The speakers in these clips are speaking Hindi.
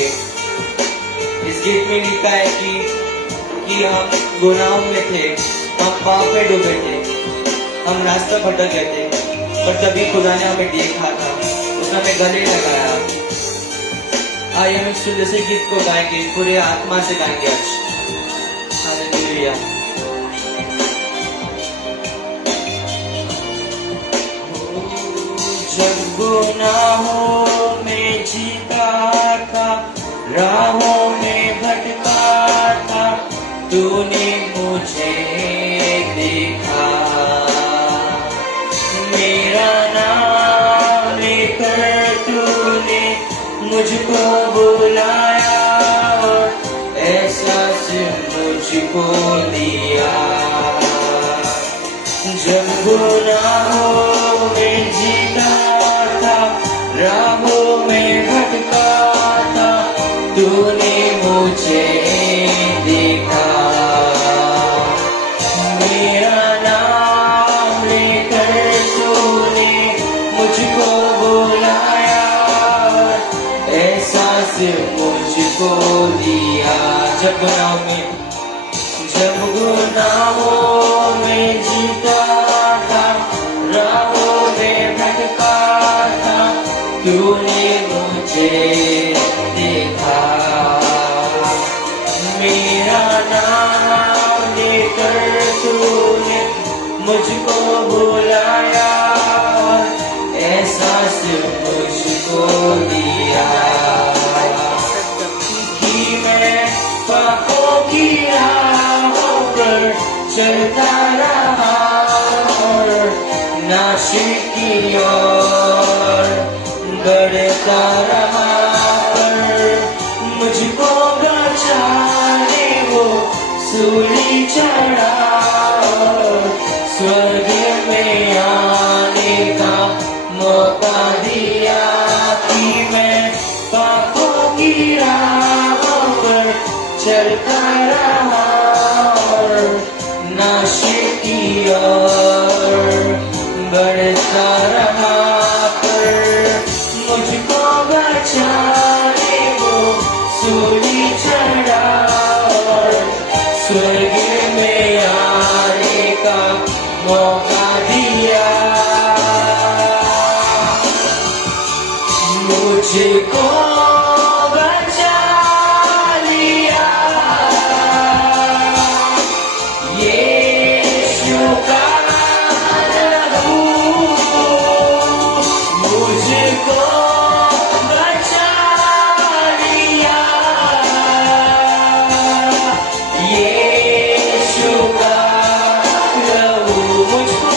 गाएंगे। इस गीत में लिखा है कि हम गुनाहों में थे, हम पाप में डूबे थे, हम रास्ता भटक गए थे, पर तभी खुदा ने हमें देखा था, उसने हमें गले लगाया। आइए हम इस सुंदर से गीत को गाएंगे, पूरे आत्मा से गाएंगे आज। हालेलुया। जब गुनाहों में जीता था, राहों में भटका था, तूने मुझे देखा, मेरा नाम लेकर तूने मुझको बुलाया, एहसास मुझको दिया। जब गुनाहों में जीता था, राहों में भटका था, तूने मुझे देखा, मेरा नाम लेकर तूने मुझको बुलाया, एहसास मुझको दिया। जब गुनाहों में जीता था, राहों में भटका था, तूने मुझे देखा, मेरा नाम लेकर तूने मुझको बुलाया, एहसास मुझको दिया कि मैं पापों की राहों पर चलता रहा और नाशिक की ओर बढ़ता रहा, पर मुझको बचाने वो सूली चढ़ा, स्वर्ग में आने का मौका दिया कि मैं पापों की राहों पर चलता रहा और नाशिक की ओर बढ़ता रहा, पर मुझको बचाने वो सूली चढ़ा और स्वर्ग में आने का मौका दिया। मुझको बचा लिया यीशु का लहू, मुझको बचा लिया यीशु का लहू, मुझको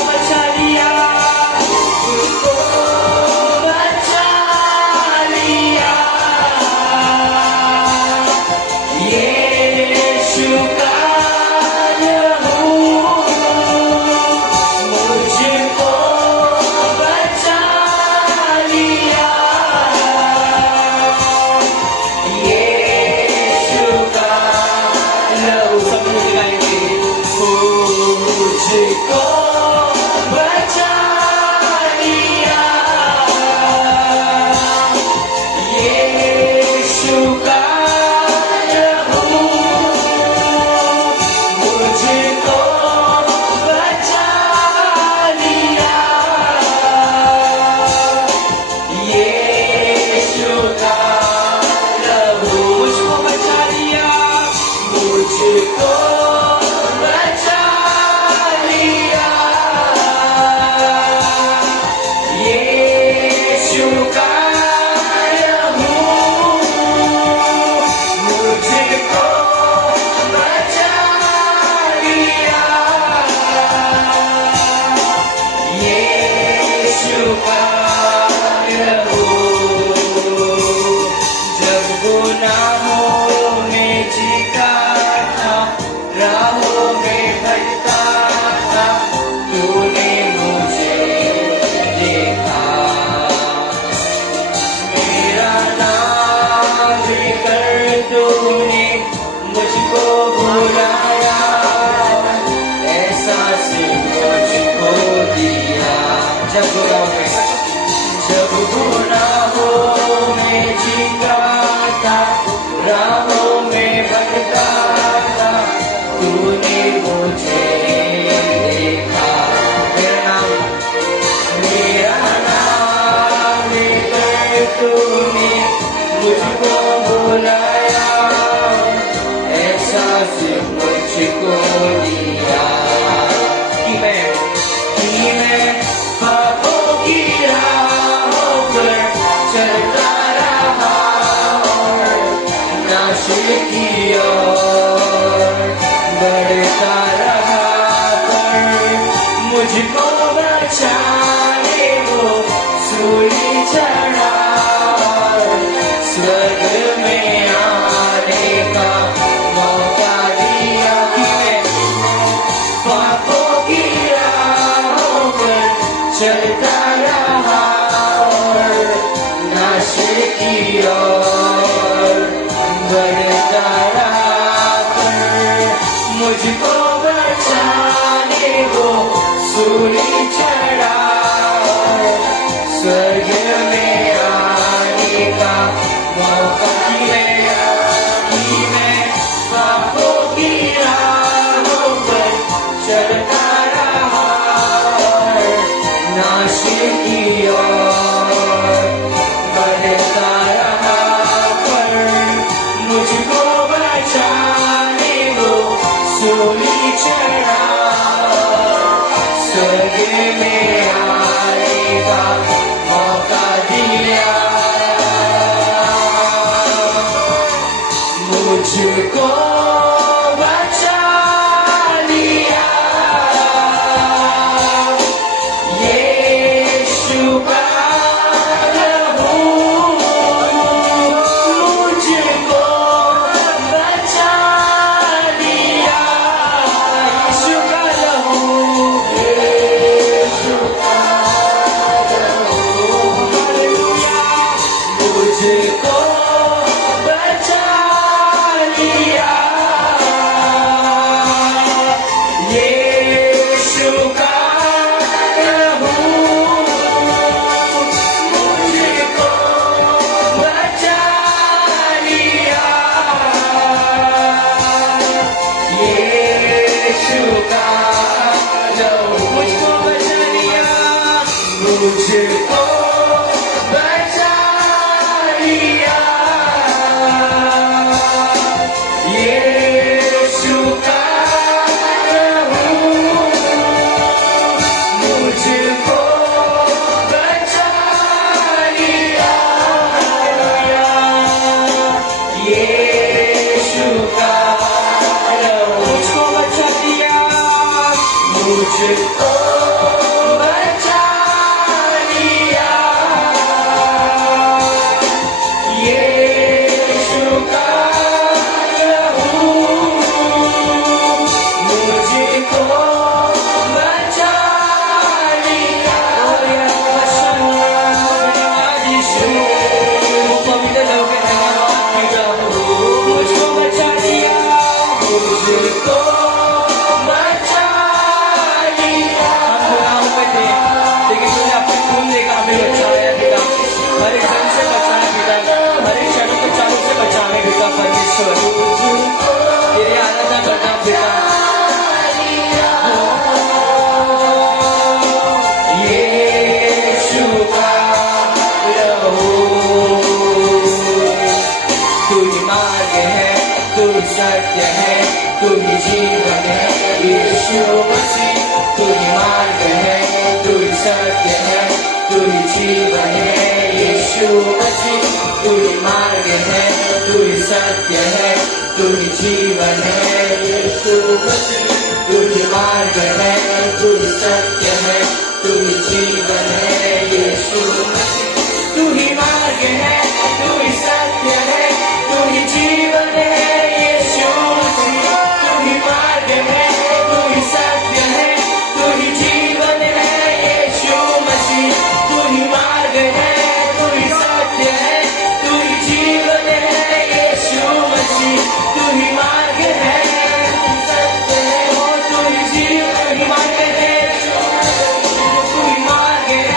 मुझको दिया कि मैं पापों की राहों पर चलता रहा और नाश की ओर बढ़ता रहा, पर मुझको बचाने वो सूली चढ़ा, स्वर्ग में आने का मौका दिया कि मैं पापों की राहों पर चलता रहा और नाश की ओर बढ़ता रहा, पर मुझको बचाने वो सूली चढ़ा, स्वर्ग में आने का मौका कि मैं पापों की राहों पर चलता रहा और नाश की ओर बढ़ता रहा, पर मुझको बचाने वो सूली चढ़ा, स्वर्ग में आने का मौका दिया, मुझको बचा लिया यीशु का लहू, मुझको बचा लिया यीशु का लहू, यीशु का लहू, हालेलुया, मुझको बचा लिया यीशु का लहू, मुझको बचा लिया यीशु का लहू, मुझको बचा लिया, मुझको बचा लिया यीशु का लहू, मुझको बचा लिया यीशु का लहू, मुझको बचा लिया, मुझको बचा लिया यीशु का लहू, मुझको बचा लिया यीशु, पवित्र लहू के धन्यवाद पिता, मुझको बचा लिया, मुझको बचा लिया, हम गुनाहों में थे लेकिन तूने अपने खून देकर हमें बचाया पिता, हर एक जन से बचाया पिता, हर एक क्षणों के चारों से बचाने पिता परमेश्वर, तेरी आराधना करता हूं पिता, यीशु का लहू, तू ही मार्ग है, तू ही सत्य है, तू ही जीवन है यीशु मसीह, तू ही मार्ग है, तू ही सत्य है, तू ही जीवन है यीशु मसीह, तू ही मार्ग है, तू ही सत्य है, तू ही जीवन है यीशु मसीह, तू ही मार्ग है, तू ही सत्य है, तू ही जीवन है यीशु मसीह, तू ही मार्ग है, तू ही सत्य है, तू ही जीवन है यीशु मसीह, तू ही मार्ग है, तू ही सत्य है, तू ही जीवन है यीशु मसीह, तू ही मार्ग है, तू ही सत्य है, तू ही जीवन है यीशु मसीह, तू ही मार्ग है, सत्य है, तू ही जीवन, तू ही मार्ग है, तू ही मार्ग है,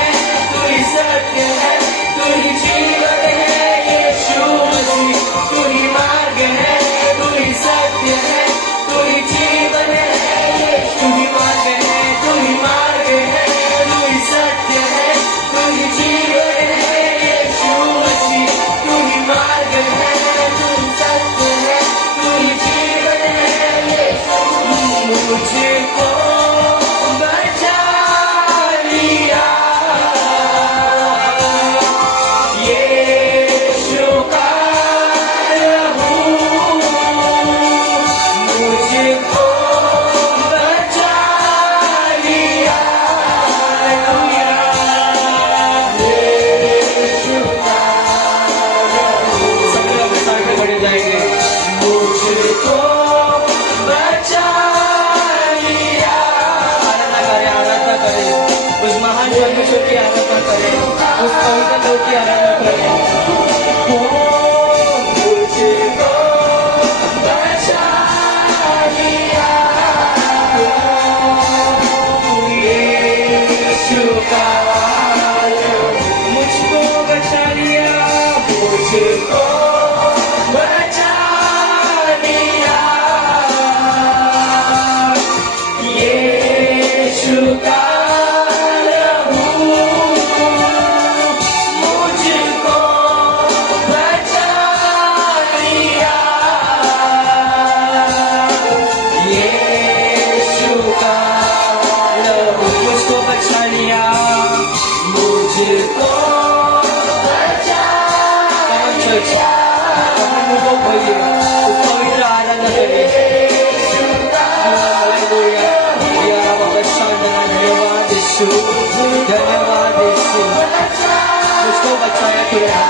खुदा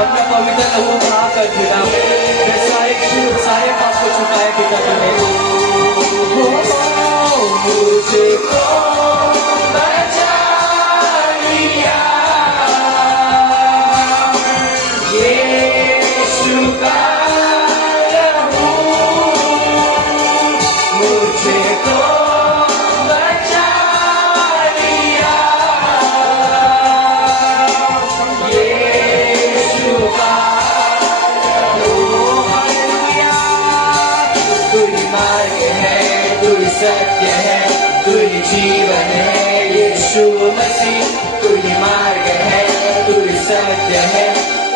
अपना पवित्र लहू बहा कर खुदा मैं सारे पाप को छुपाए पिता तुम्हें मुझको बचा लिया यीशु का लहू मुझको बचा लिया यीशु का लहू हालेलुया तू ही मार्ग है तू ही सत्य है तू ही जीवन है यीशु मसीह तू ही मार्ग है तू ही सत्य है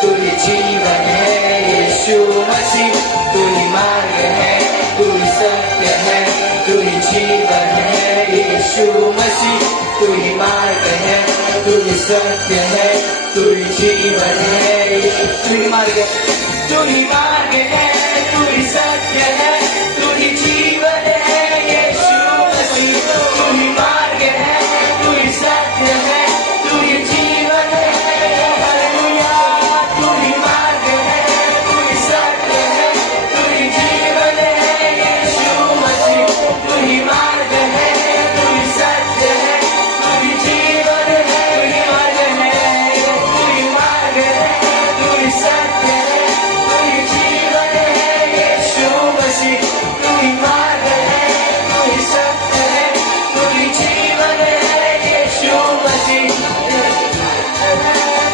तू ही जीवन है यीशु मसीह तू ही मार्ग है तू ही सत्य है तू ही जीवन है यीशु मसीह तू ही मार्ग है तू ही सत्य है तू ही जीवन है तू ही मार्ग तू ही मार्ग है तू ही सत्य है तू ही जीवन है यीशु मसीह तू ही मार्ग है तू ही सत्य है तू ही जीवन है हालेलुया तू ही मार्ग है तू ही सत्य है तू ही जीवन है यीशु मसीह तू ही मार्ग है तू ही सत्य है तू ही जीवन है तू ही मार्ग है तू ही सत्य है तू ही जीवन है यीशु मसीह तू ही मार्ग है तू ही सत्य है तू ही जीवन है यीशु मसीह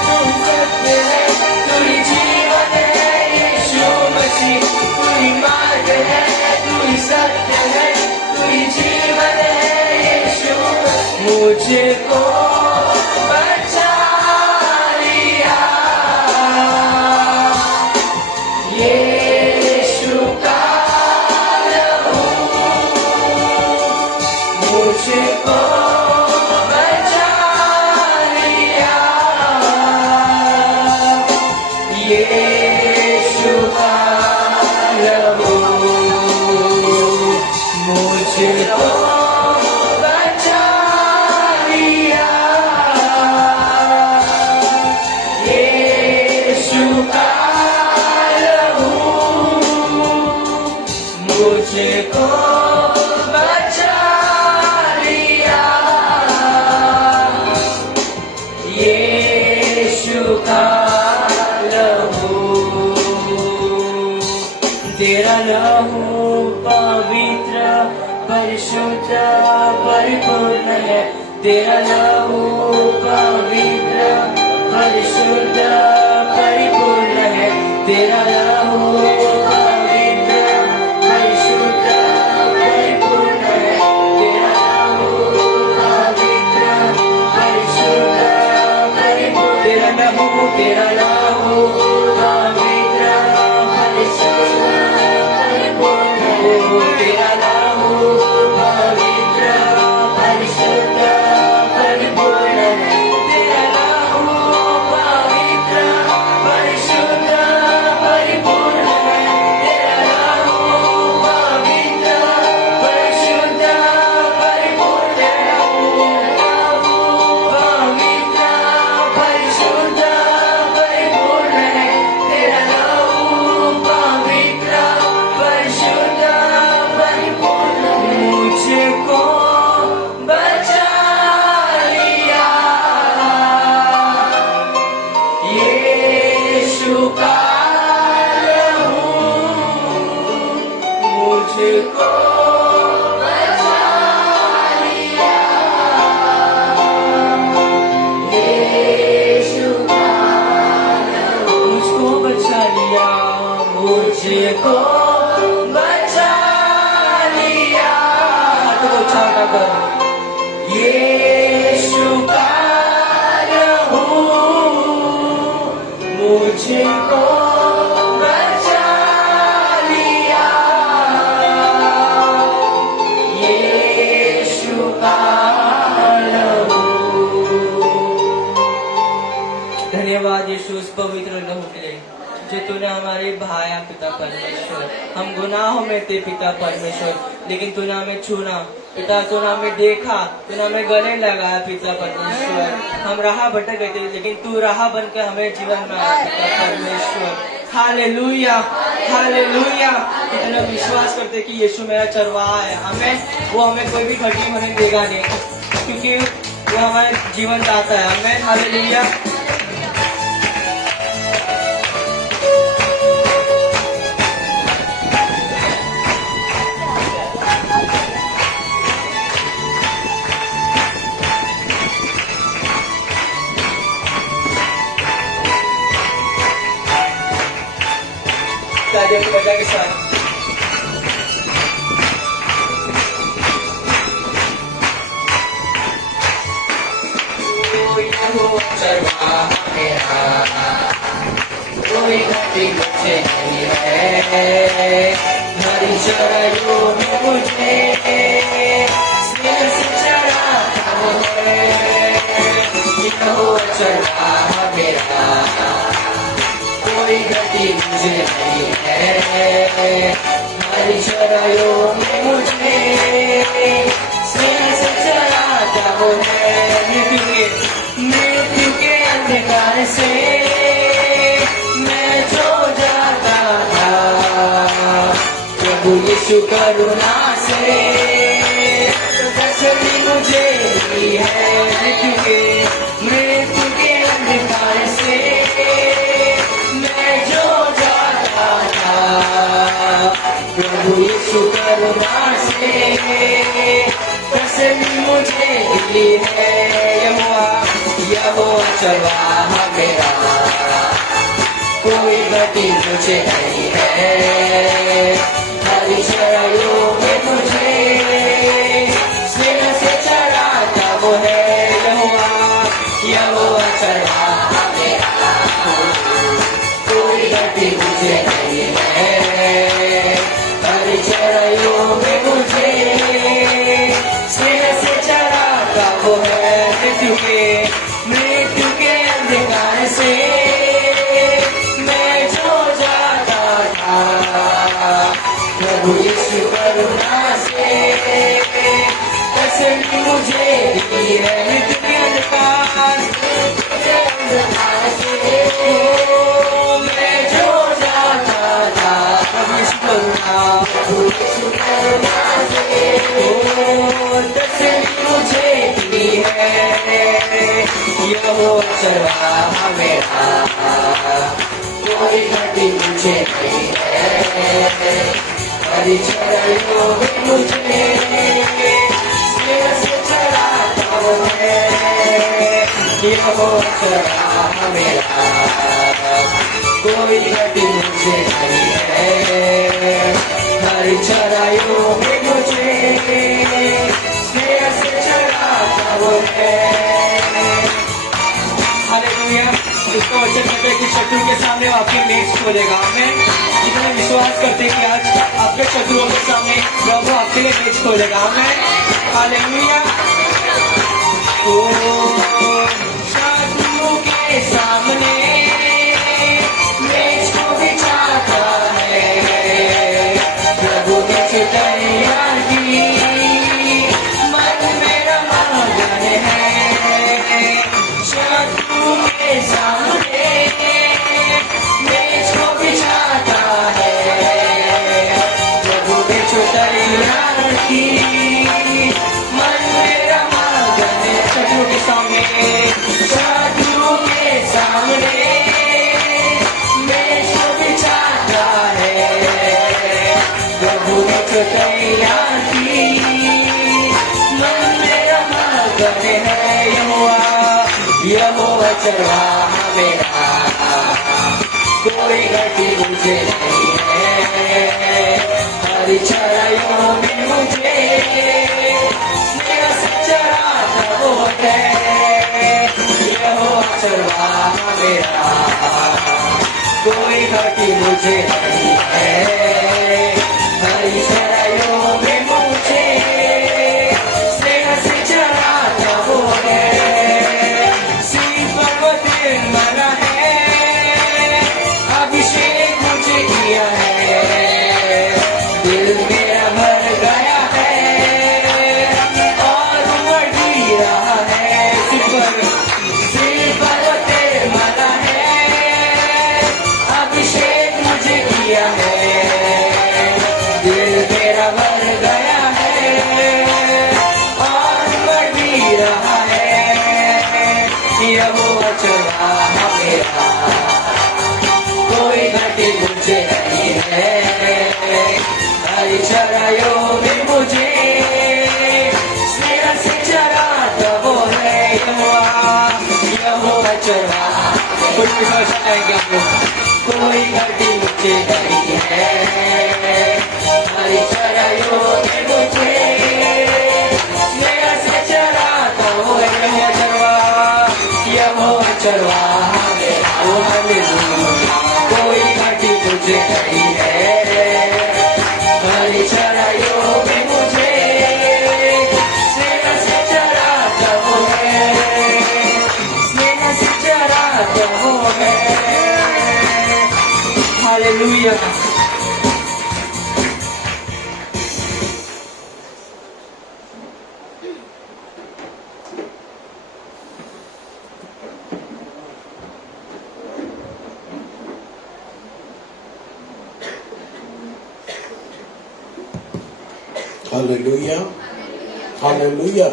तू सत्य है तू ही जीवन है यीशु मसीह तू ही मार्ग है तू ही सत्य है तू ही जीवन है यीशु मुझको बचा लिया यीशु का लहू मुझको बचा लिया यीशु का लहू मुझको बचा लिया यीशु का लहू मुझको बचा लिया यीशु का लहू तेरा लहू पवित्र परिशुद्ध परिपूर्ण है तेरा लहू पवित्र परिशुद्ध परिपूर्ण है तेरा लहू पवित्र परिशुद्ध परिपूर्ण है तेरा लहू पवित्र परिशुद्ध परिपूर्ण तेरा लहू पवित्र परिशुद्ध परिपूर्ण है तेरा लहू पवित्र परिशुद्ध परिपूर्ण है तेरा लहू पवित्र परिशुद्ध परिपूर्ण है तेरा लहू पवित्र परिशुद्ध परिपूर्ण है लहू पवित्र परिशुद्ध परिपूर्ण है तेरा लहू पवित्र परिशुद्ध परिपूर्ण मुझको बचा लिया यीशु का लहू मुझको बचा लिया यीशु का लहू मुझको बचा लिया मुझको बचा लिया तो उछाल कर यीशु का लहू मुझको बचा लिया यीशु का लहू धन्यवाद यीशु उस पवित्र लहू के लिए जो तूने हमारे भाया पिता परमेश्वर हम गुनाहों में थे पिता परमेश्वर लेकिन तूने हमें छूना पिता तूने हमें देखा, तूने हमें गले लगाया पिता परमेश्वर। हम राह भटक गए थे, लेकिन तू राह बनकर हमें जीवन में आया पिता परमेश्वर। Hallelujah, hallelujah. इतना विश्वास करते कि यीशु मेरा चरवाहा है, हमें वो हमें कोई भी ठगी होने देगा नहीं, क्योंकि वो हमारे जीवन दाता है। हमें हालेलुया। तालियों की वजह के साथ कोई घटी मुझे नहीं है, हरी चराइयों में मुझे स्नेह से चराता है। यहोवा चरवाहा मेरा, कोई घटी मुझे नहीं है, हरी चराइयों में मुझे स्नेह से चराता है। मृत्यु के अंधकार से मैं जो जाता था, प्रभु यीशु करुणा से तसल्ली मुझे दी है। मृत्यु के अंधकार से मैं जो जाता था, प्रभु यीशु करुणा से तसल्ली मुझे दी है। यहोवा चरवाहा मेरा, कोई घटी मुझे नहीं है, हरी चराइयों में मुझे स्नेह से चराता वो है। यहोवा चरवाहा मेरा, कोई घटी मुझे नहीं है, हरी चराइयों में मुझे स्नेह से चराता वो है। मृत्यु के अंधकार से मैं जो जाता था, प्रभु यीशु करुणा से तसल्ली मुझे दी है। मृत्यु के अंधकार से मैं जो जाता था, प्रभु यीशु करुणा से तसल्ली मुझे दी है। यहोवा चरवाहा मेरा, कोई घटी मुझे नहीं है, हरी चराइयों में मुझे स्नेह से चराता है। यहोवा चरवाहा मेरा, कोई घटी मुझे नहीं है, हरी चराइयों में मुझे स्नेह से चराता है। हालेलुया। इसका वचन कहते हैं कि शत्रु के सामने वो आपकी मेज खोलेगा। हमें जितना विश्वास करते हैं कि आज आपके शत्रुओं के सामने प्रभु आपके लिए मेज खोलेगा। हमें हालेलुया। शत्रु के सामने मेज को बिछाता है, प्रभु ने तैयार की, मन मेरा मगन है। शत्रु के सामने मेज को बिछाता है, प्रभु ने तैयार की, मन मेरा मगन है। शत्रु के सामने, शत्रु के सामने मेज को बिछाता है, प्रभु ने तैयार की, मन मेरा मगन है। यहोवा चरवाहा मेरा, कोई घटी मुझे नहीं है, हरी चराइयों में मुझे स्नेह से चराता वो है। यहोवा चरवाहा मेरा, कोई घटी मुझे नहीं है, हरी चराइयों में मुझे स्नेह से चराता वो है। मना है, अभिषेक मुझे किया है, दिल मेरा भर गया है, दिया है, दिल मेरा भर गया है और बढ़ भी रहा है। यहोवा चरवाहा मेरा, कोई घटी मुझे नहीं है। हरी चराइयों में मुझे स्नेह से चराता वो है यहोवा चरवाहा। कुछ भी समझ जाएंगे हम लोग। कोई घटी मुझे नहीं है, हरी चराइयों में मुझे स्नेह से चराता वो है यहोवा चरवाहा मेरा। वो हालेलुया। कोई घटी मुझे नहीं है, हरी चराइयों में मुझे स्नेह से चराता वो है, स्नेह से चराता वो है। हालेलुया। Hallelujah, hallelujah.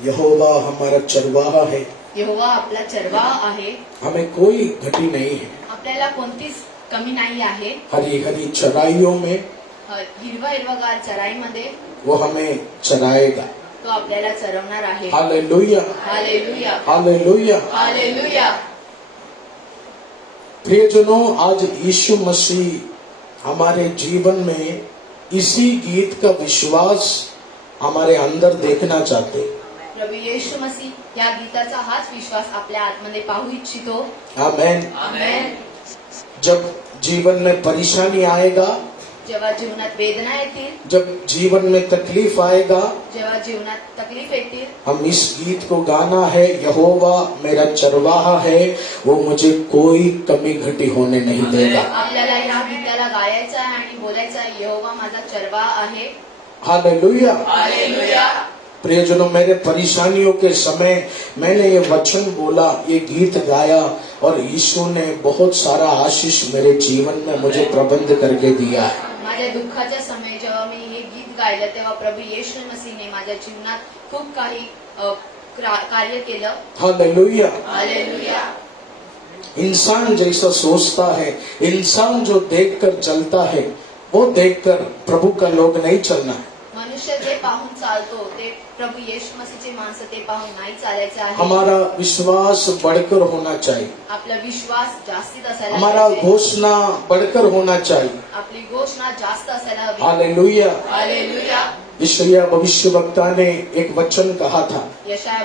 यहोवा हमारा चरवाहा है, यहोवा आपला चरवाहा आहे, हमें कोई घटी नहीं है। आपल्याला कोणतीच कमी नाही आहे। हरी हरी चराइयों में हिरवा हिरवागार चराईमध्ये वो हमें चराएगा। तो आपल्याला चरवणार आहे। Hallelujah, hallelujah, hallelujah. हालेलुया। प्रियजनों, आज यीशु मसीह हमारे जीवन में इसी गीत का विश्वास हमारे अंदर देखना चाहते हैं। प्रभू येशू मसीह या गीताचा हाच विश्वास आपल्या आतमध्ये पाहू इच्छितो। आमेन। आमेन। जब जीवन में परेशानी आएगा, जेव्हा जीवनात वेदना येतील, जब जीवन में तकलीफ आएगा, जेव्हा जीवनात तकलीफ येतील, हम इस गीत को गाना है, यहोवा मेरा चरवाहा है, वो मुझे कोई कमी घटी होने नहीं देगा। आपल्याला या गीताला गायचं आहे आणि बोलायचं आहे, यहोवा माझा चरवाहा आहे। हालेलुया। हालेलुया। प्रियजनों, मेरे परेशानियों के समय मैंने ये वचन बोला, ये गीत गाया और यीशु ने बहुत सारा आशीष मेरे जीवन में मुझे प्रबंध करके दिया है। माझ्या दुःखाच्या समय जेव्हा मी हे गीत गायलं तेव्हा प्रभू येशू मसीहने माझ्या जीवनात खूप काही कार्य केलं। हालेलुया। हालेलुया। इंसान जैसा सोचता है, इंसान जो देखकर चलता है, वो देखकर प्रभु का लोग नहीं चलना है। मनुष्य जे पाहून चालतो ते प्रभु येशू मसीहचे माणसं ते पाहून नाही चालायचं आहे। हमारा विश्वास बढ़कर होना चाहिए, आपला विश्वास जास्तीत असायला हमारा पाहिजे। घोषणा बढ़कर होना चाहिए। आपली घोषणा जास्त असायला हवी। हालेलुया। हालेलुया। यशायाह भविष्यवक्ता ने एक वचन कहा था, यशाया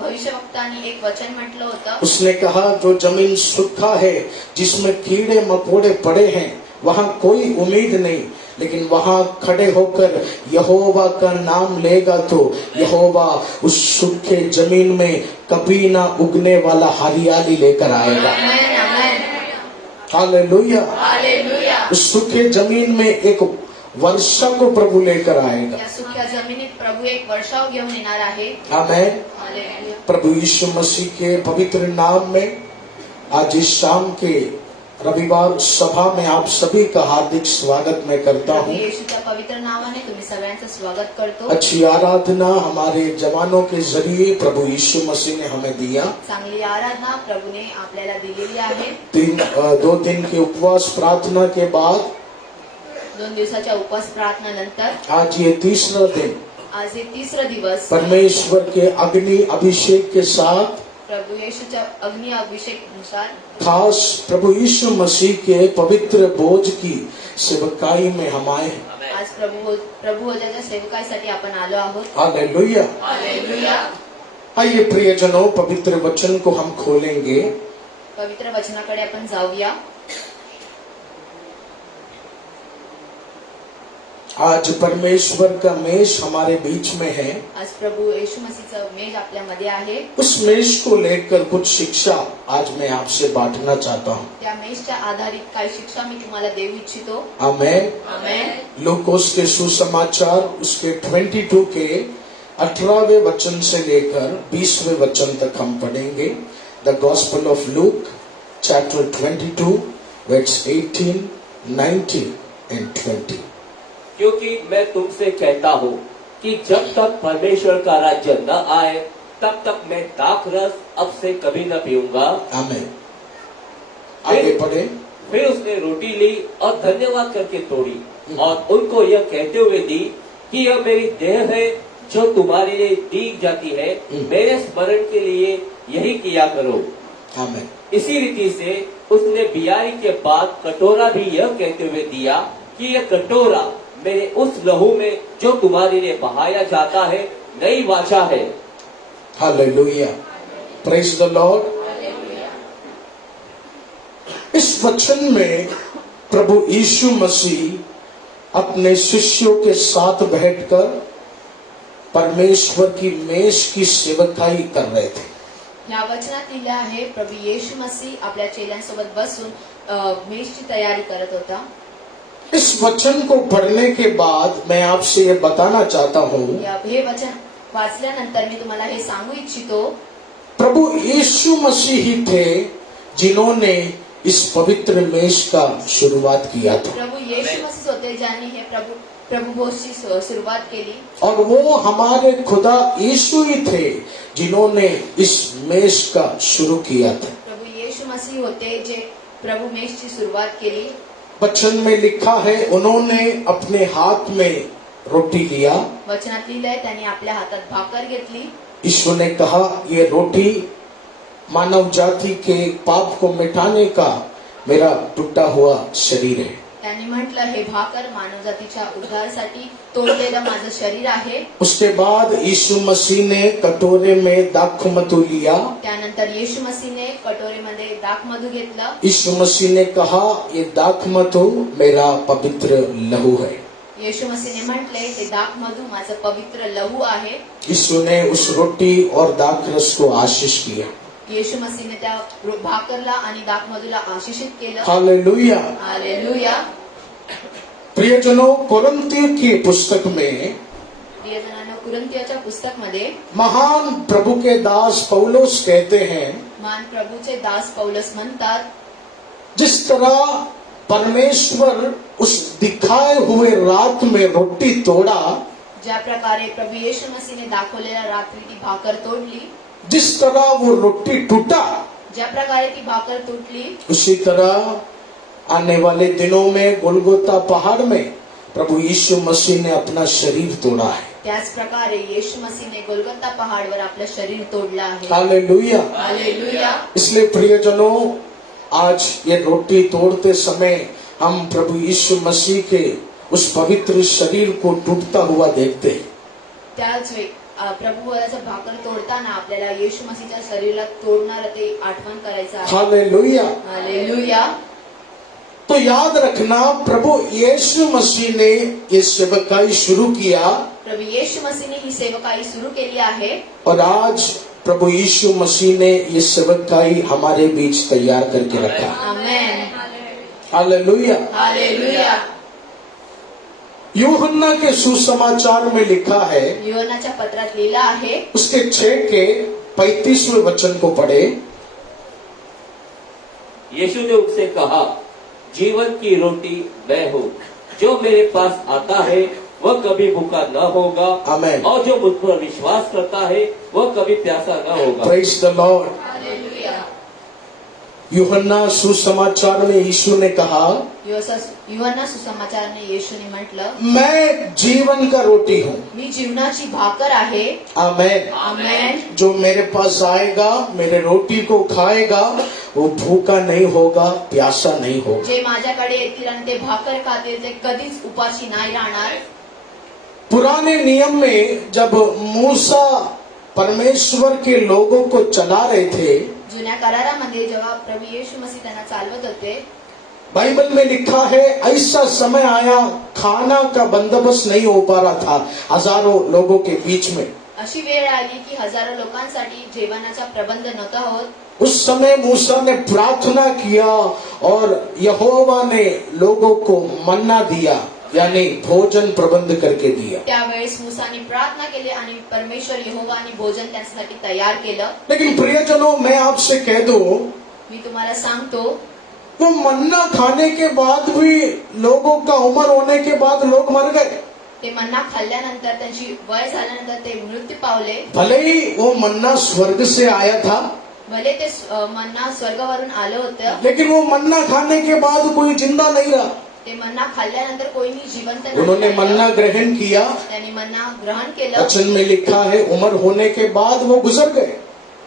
भविष्यवक्ताने एक वचन म्हटलं होतं। उसने कहा, जो जमीन सूखा है, जिसमें कीड़े मकोड़े पड़े हैं, वहाँ कोई उम्मीद नहीं, लेकिन वहाँ खड़े होकर यहोवा का नाम लेगा तो यहोवा उस सूखे जमीन में कभी ना उगने वाला हरियाली लेकर आएगा। आमेन, आमेन। हालेलुया। हालेलुया। उस सूखे जमीन में एक वर्षा को प्रभु लेकर आएगा। या सुख्या जमिनीत प्रभू एक वर्षाव घेऊन येणार आहे। आमेन। हालेलुया। प्रभु यीशु मसीह के पवित्र नाम में आज इस शाम के रविवार सभा में आप सभी का हार्दिक स्वागत मैं करता प्रभू हूँ। येशूच्या पवित्र नावाने तुम्ही सगळ्यांचं स्वागत करतो। अच्छी आराधना हमारे जवानों के जरिए प्रभु यीशु मसीह ने हमें दिया। चांगली आराधना प्रभूने आपल्याला दिलेली आहे। 2 दिन के उपवास प्रार्थना के बाद 2 दिवसाच्या उपवास प्रार्थनानंतर आज ये तीसरा दिन आज हे तिसरं दिवस परमेश्वर के अग्नि अभिषेक के साथ प्रभू येशूच्या अग्नि अभिषेकानुसार खास प्रभु यीशु मसीह के पवित्र बोझ की सेवकाई में हम आए हैं। आज प्रभु होत्याच्या सेवकाईसाठी आपण आलो आहोत। हालेलुया। हालेलुया। आइए प्रियजनों, पवित्र वचन को हम खोलेंगे। पवित्र वचनाकडे आपण जाऊया। आज परमेश्वर का मेष हमारे बीच में है। आज प्रभु येशू मसीहचं मेज आपल्यामध्ये आहे। उस मेष को लेकर कुछ शिक्षा आज मैं आपसे बांटना चाहता हूँ। त्या मेजच्या आधारित काही शिक्षा मी तुम्हाला देऊ इच्छितो। आमेन। आमेन। लूकोस के सुसमाचार उसके 22 के 18वें वचन से लेकर 20वें वचन तक हम पढ़ेंगे। The Gospel of Luke, chapter 22, verse 18, 19 and 20. क्योंकि मैं तुमसे कहता हूँ कि जब तक परमेश्वर का राज्य न आए तब तक मैं दाखरस अब से कभी न पीऊंगा। Amen. आगे पढ़े। फिर उसने रोटी ली और धन्यवाद करके तोड़ी और उनको यह कहते हुए दी कि यह मेरी देह है जो तुम्हारे लिए दी जाती है, मेरे स्मरण के लिए यही किया करो। Amen. इसी रीति से उसने बियारी के बाद कटोरा भी यह कहते हुए दिया कि यह कटोरा मेरे उस लहू में जो तुम्हारे लिए बहाया जाता है नई वाचा है। Hallelujah. Praise the Lord. इस वचन में प्रभु यीशु मसीह अपने शिष्यों के साथ बैठकर परमेश्वर की मेज की सेवकाई कर रहे थे। या वचनात लिहिलं आहे प्रभू येशू मसीह आपल्या चेल्यांसोबत बसून मेजची तयारी करत होता। इस वचन को पढ़ने के बाद मैं आपसे ये बताना चाहता हूँ, हे वचन वाचल्यानंतर मी तुम्हाला हे सांगू इच्छितो, प्रभु यीशु मसीह ही थे जिन्होंने इस पवित्र मेज का शुरुआत किया था प्रभु येशू मसीह होते ज्यांनी हे प्रभु भोजची सुरुवात केली और वो हमारे खुदा यीशु ही थे जिन्होंने इस मेज का शुरू किया था। प्रभु येशू मसीह होते जे प्रभु मेजची सुरुवात केली। वचन में लिखा है उन्होंने अपने हाथ में रोटी लिया। वचनात लिहिलंय त्यांनी आपल्या हातात भाकर घेतली। यीशु ने कहा ये रोटी मानव जाति के पाप को मिटाने का मेरा टूटा हुआ शरीर है। त्यांनी म्हटलं हे भाकर मानव जातीच्या उद्धारासाठी तोडलेलं माझं शरीर आहे। उसके बाद यीशु मसीह ने कटोरे में दाखमधु लिया। त्यानंतर येशू मसीहने कटोरीमध्ये दाखमधु घेतलं। यीशु मसीह ने कहा ये दाखमधु मेरा पवित्र लहू है। येशू मसीहने म्हटले ते दाखमधु माझं पवित्र लहू आहे। यीशु ने उस रोटी और दाखरस को आशीष किया। येशू मसीहने त्या भाकरला आणि दाखमधुला आशीषित केलं। हालेलुया। हालेलुया। प्रियजनों, कोरिन्थियों की पुस्तक में प्रियजनांनो, कुरिन्थियोच्या पुस्तकमध्ये महान प्रभु के दास पौलुस कहते हैं, मान प्रभूचे दास पौलुस म्हणतात, जिस तरह परमेश्वर उस दिखाए हुए रात में रोटी तोड़ा, ज्या प्रकारे प्रभू येशू मसीहने दाखवलेल्या रात्री ती भाकर तोडली, जिस तरह वो रोटी टूटा, ज्या प्रकारे ती भाकर तुटली, उसी तरह आने वाले दिनों में गोलगोता पहाड़ में प्रभु यीशु मसीह ने अपना शरीर तोड़ा है। त्याच प्रकारे येशू मसीहने गोलगोता पहाड़वर आपलं शरीर तोडलं आहे। हालेलुया। हालेलुया। इसलिए प्रियजनों, आज ये रोटी तोड़ते समय हम प्रभु यीशु मसीह के उस पवित्र शरीर को टूटता हुआ देखते हैं। त्याच वेळी प्रभूवराचं भाकर तोडताना आपल्याला येशू मसीहच्या शरीराला तोडणारं ते आठवण करायचं आहे। हालेलुया। हालेलुया। तो याद रखना, प्रभु यीशु मसीह ने ये सेवकाई शुरू किया प्रभू येशू मसीहने ही सेवकाई सुरू केली आहे और आज प्रभु यीशु मसीह ने ये सेवकाई हमारे बीच तैयार करके रखा। आमेन। हालेलुया। हालेलुया। यूहन्ना के सुसमाचार में लिखा है, यूहन्नाच्या पत्रात लिहिलं आहे, उसके 6 के 35वें वचन को पढ़े। यीशु ने उनसे कहा, जीवन की रोटी मैं हूँ, जो मेरे पास आता है वह कभी भूखा न होगा, आमेन। और जो मुझ पर विश्वास करता है वह कभी प्यासा न होगा। Praise the Lord. हालेलुया। यूहन्ना सुसमाचार में यीशु ने कहा, यूहन्ना सुसमाचारने येशूने म्हटलं, मैं जीवन का रोटी हूँ। मी जीवनाची भाकर आहे। आमेन। आमेन। जो मेरे पास आएगा, मेरे रोटी को खाएगा, वो भूखा नहीं होगा, प्यासा नहीं होगा। जे माझ्याकडे येतील आणि ते भाकर खातील ते कधीच उपाशी नाही राहणार। पुराने नियम में जब मूसा परमेश्वर के लोगों को चला रहे थे, जुन्या करारामध्ये जेव्हा प्रभू येशू मसीह त्यांना चालवत होते, बाइबल में लिखा है ऐसा समय आया खाना का बंदोबस्त नहीं हो पा रहा था हजारों लोगों के बीच में। अशी वेळ आली की हजारो लोकांसाठी जेवणाचा प्रबंध नव्हता होत। उस समय मूसा ने प्रार्थना किया और यहोवा ने लोगों को मन्ना दिया। यानी भोजन प्रबंध करके दिया। त्यावेळेस मूसाने प्रार्थना केली आणि परमेश्वर यहोवाने भोजन त्यांच्यासाठी तयार केलं. लेकिन प्रियजनों, मैं आपसे कह दूं, मी तुम्हाला सांगतो, वो मन्ना खाने के बाद भी लोगों का उम्र होने के बाद लोग मर गए। ते मन्ना खाल्ल्यानंतर त्यांची वय झाल्यानंतर ते मृत्यू पावले. भले ही वो मन्ना स्वर्ग से आया था, भले ते मन्ना स्वर्गावरून आलं होतं, लेकिन वो मन्ना खाने के बाद कोई जिंदा नहीं रहा। ते मन्ना खाल्ल्यानंतर कोणी जिवंत नाही उन्होंने राहिलं. मन्ना ग्रहण किया, त्यांनी मन्ना ग्रहण केलं. वचन में लिखा है उम्र होने के बाद वो गुजर गए।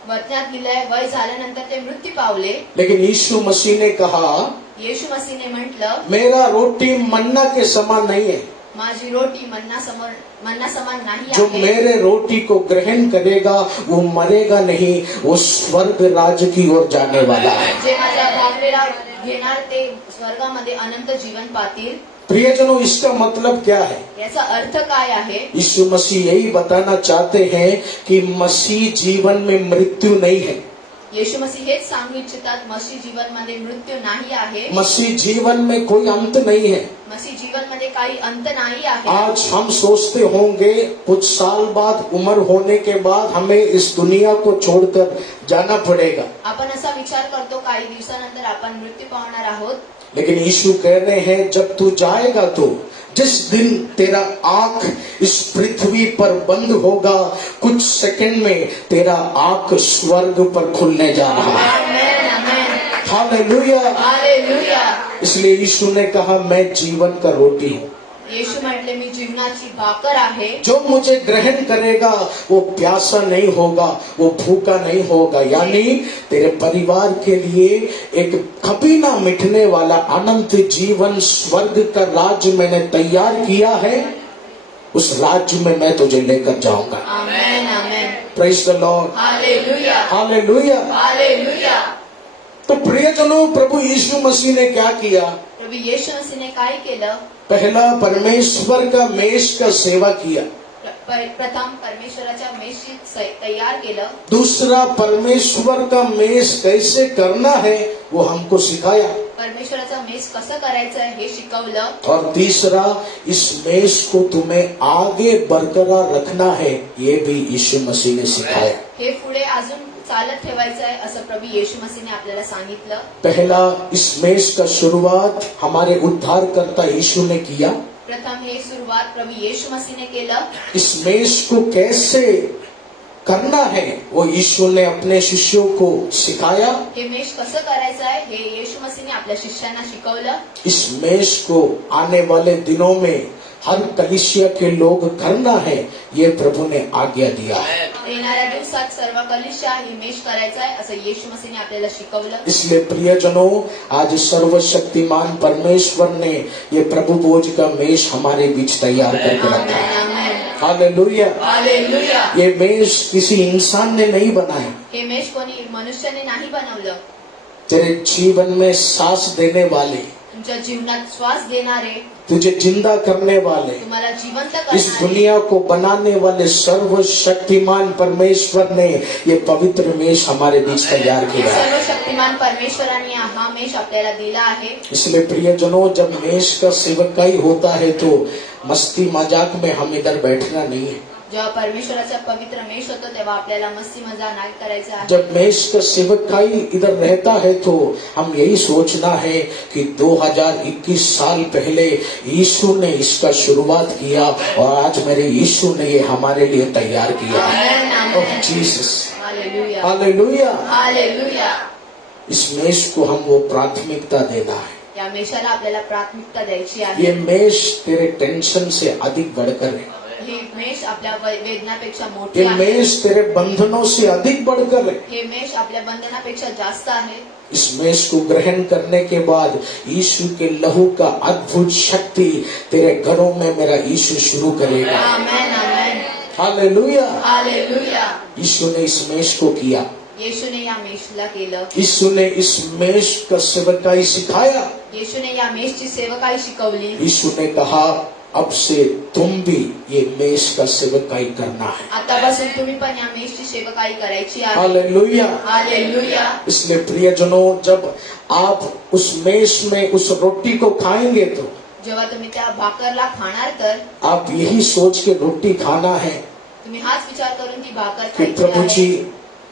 वचनात लिहिलंय वय झाल्यानंतर ते मृत्यू पावले. लेकिन यीशु मसीह ने कहा, येशू मसीहने म्हटलं, मेरा रोटी मन्ना के समान नहीं है, माझी रोटी मन्ना समान नाही जो आहे. मेरे रोटी को ग्रहण करेगा वो मरेगा नहीं, वो स्वर्ग राज्य की ओर जाने वाला है। जे माझ्या भाकरीला घेणार ते स्वर्गामध्ये अनंत जीवन पातील. प्रियजनों, इसका मतलब क्या है? याचा अर्थ काय आहे? यीशु मसीह यही बताना चाहते हैं कि मसीह जीवन में मृत्यु नहीं है। येशू मसीह हेच सांगू इच्छितात, मसीह जीवन मध्ये मृत्यू नाही आहे. मसीह जीवन में कोई अंत नहीं है। मसीह जीवन मध्ये काही अंत नाही आहे. आज हम सोचते होंगे कुछ साल बाद, उम्र होने के बाद हमें इस दुनिया को छोड़कर जाना पड़ेगा, आपण असा विचार करतो काही दिवसानंतर आपण मृत्यू पावणार आहोत. लेकिन यीशु कह रहे हैं जब तू जाएगा तो जिस दिन तेरा आंख इस पृथ्वी पर बंद होगा, कुछ सेकंड में तेरा आंख स्वर्ग पर खुलने जा रहा है। आमेन, आमेन. हालेलुया। हालेलुया. इसलिए यीशु ने कहा, मैं जीवन का रोटी हूँ। येशू म्हटले, मी जीवनाची भाकर आहे. जो मुझे ग्रहण करेगा वो प्यासा नहीं होगा, वो भूखा नहीं होगा। यानी तेरे परिवार के लिए एक कभी ना मिटने वाला अनंत जीवन, स्वर्ग का राज्य मैंने तैयार किया है। उस राज्य में मैं तुझे लेकर जाऊंगा। Amen, amen. Praise the Lord. Hallelujah. Hallelujah. Hallelujah. तो प्रियजनों, प्रभु यीशु मसीह ने क्या किया? प्रभू येशू मसीहने काय केलं? पहला, परमेश्वर का मेष का सेवा किया। प्रथम परमेश्वराच्या मेषची तयार केलं. दूसरा, परमेश्वर का मेष कैसे करना है वो हमको सिखाया। परमेश्वराचा मेष कसं करायचं हे शिकवलं. और तीसरा, इस मेष को तुम्हें आगे बरकरार रखना है, ये भी यीशु मसीह ने सिखाया। हे पुढे अजून चालत ठेवायचं आहे असं प्रभू येशू मसीहने आपल्याला सांगितलं. पहला, इस मेष का शुरुआत हमारे उद्धारकर्ता यीशु ने किया। प्रथम हे सुरुवात प्रभू येशू मसीहने केलं. इस मेष को कैसे करना है वो यीशु ने अपने शिष्यों को सिखाया। हे मेष कसं करायचं आहे हे येशू मसीहने आपल्या शिष्यांना शिकवलं. इस मेष को आने वाले दिनों में हर कलीसिया के लोग करना है, ये प्रभु ने आज्ञा दिया है। येणाऱ्या दिवसात सर्व कलीसिया ही मेष करायचा आहे असं येशू मसीहने आपल्याला शिकवलं. इसलिए प्रियजनों, आज सर्वशक्तिमान परमेश्वर ने ये प्रभु भोज का मेष हमारे बीच तैयार करके रखा है। आमेन, आमेन. हालेलुया। हालेलुया. ये मेष किसी इंसान ने नहीं बनाया, हे मेष कोणी मनुष्याने नाही बनवलं. तेरे जीवन में सांस देने वाले, तुमच्या जीवनात श्वास देणारे, तुझे जिंदा करने वाले, तुम्हाला जिवंत इस करणारे, दुनिया को बनाने वाले सर्वशक्तिमान परमेश्वर ने ये पवित्र मेष हमारे बीच तैयार किया है। सर्वशक्तिमान परमेश्वराने हा मेष आपल्याला दिला आहे. इसलिए प्रियजनों, जब मेष का सेवकाई होता है तो मस्ती मजाक में हम इधर बैठना नहीं है। जेव्हा परमेश्वराचा पवित्र मेष होतो तेव्हा आपल्याला मस्ती मजा नाही करायचा आहे. जब मेष का सेवकाई इधर रहता है तो हम यही सोचना है कि 2021 साल पहले यीशु ने इसका शुरुआत किया और आज मेरे यीशु ने ये हमारे लिए तैयार किया है। Amen, oh amen. Jesus, hallelujah. Hallelujah. Hallelujah. इस मेष को हम वो प्राथमिकता देना है। या मेषाला आपल्याला प्राथमिकता द्यायची आहे. ये मेष तेरे टेंशन से अधिक बढ़कर है, हे मेष आपल्या वेदनापेक्षा मोठी ये आहे. मेष तेरे बंधनों से अधिक बढ़कर है। हे मेष आपल्या बंधनापेक्षा जास्त आहे. इस मेष को ग्रहण करने के बाद यीशु के लहू का अद्भुत शक्ति तेरे घरों में मेरा यीशु शुरू करेगा। आमेन, आमेन. हालेलुया। हालेलुया. यीशु ने इस मेष को किया, येशूने या मेषला केलं. यीशु ने इस मेष का सेवकाई सिखाया। येशूने या मेषची सेवकाई शिकवली. यीशु ने कहा, अब से तुम भी ये मेष का सेवकाई करना है। आतापासून तुम्ही पण या मेषची सेवकाई करायची आहे. हालेलुया। हालेलुया. इसलिए प्रियजनों, जब आप उस मेष में उस रोटी को खाएंगे तो जेव्हा तुम्ही त्या भाकरला खाणार तर आप यही सोच के रोटी खाना है तुम्ही हाच विचार करून ती भाकर कि खायची प्रभु जी आहे.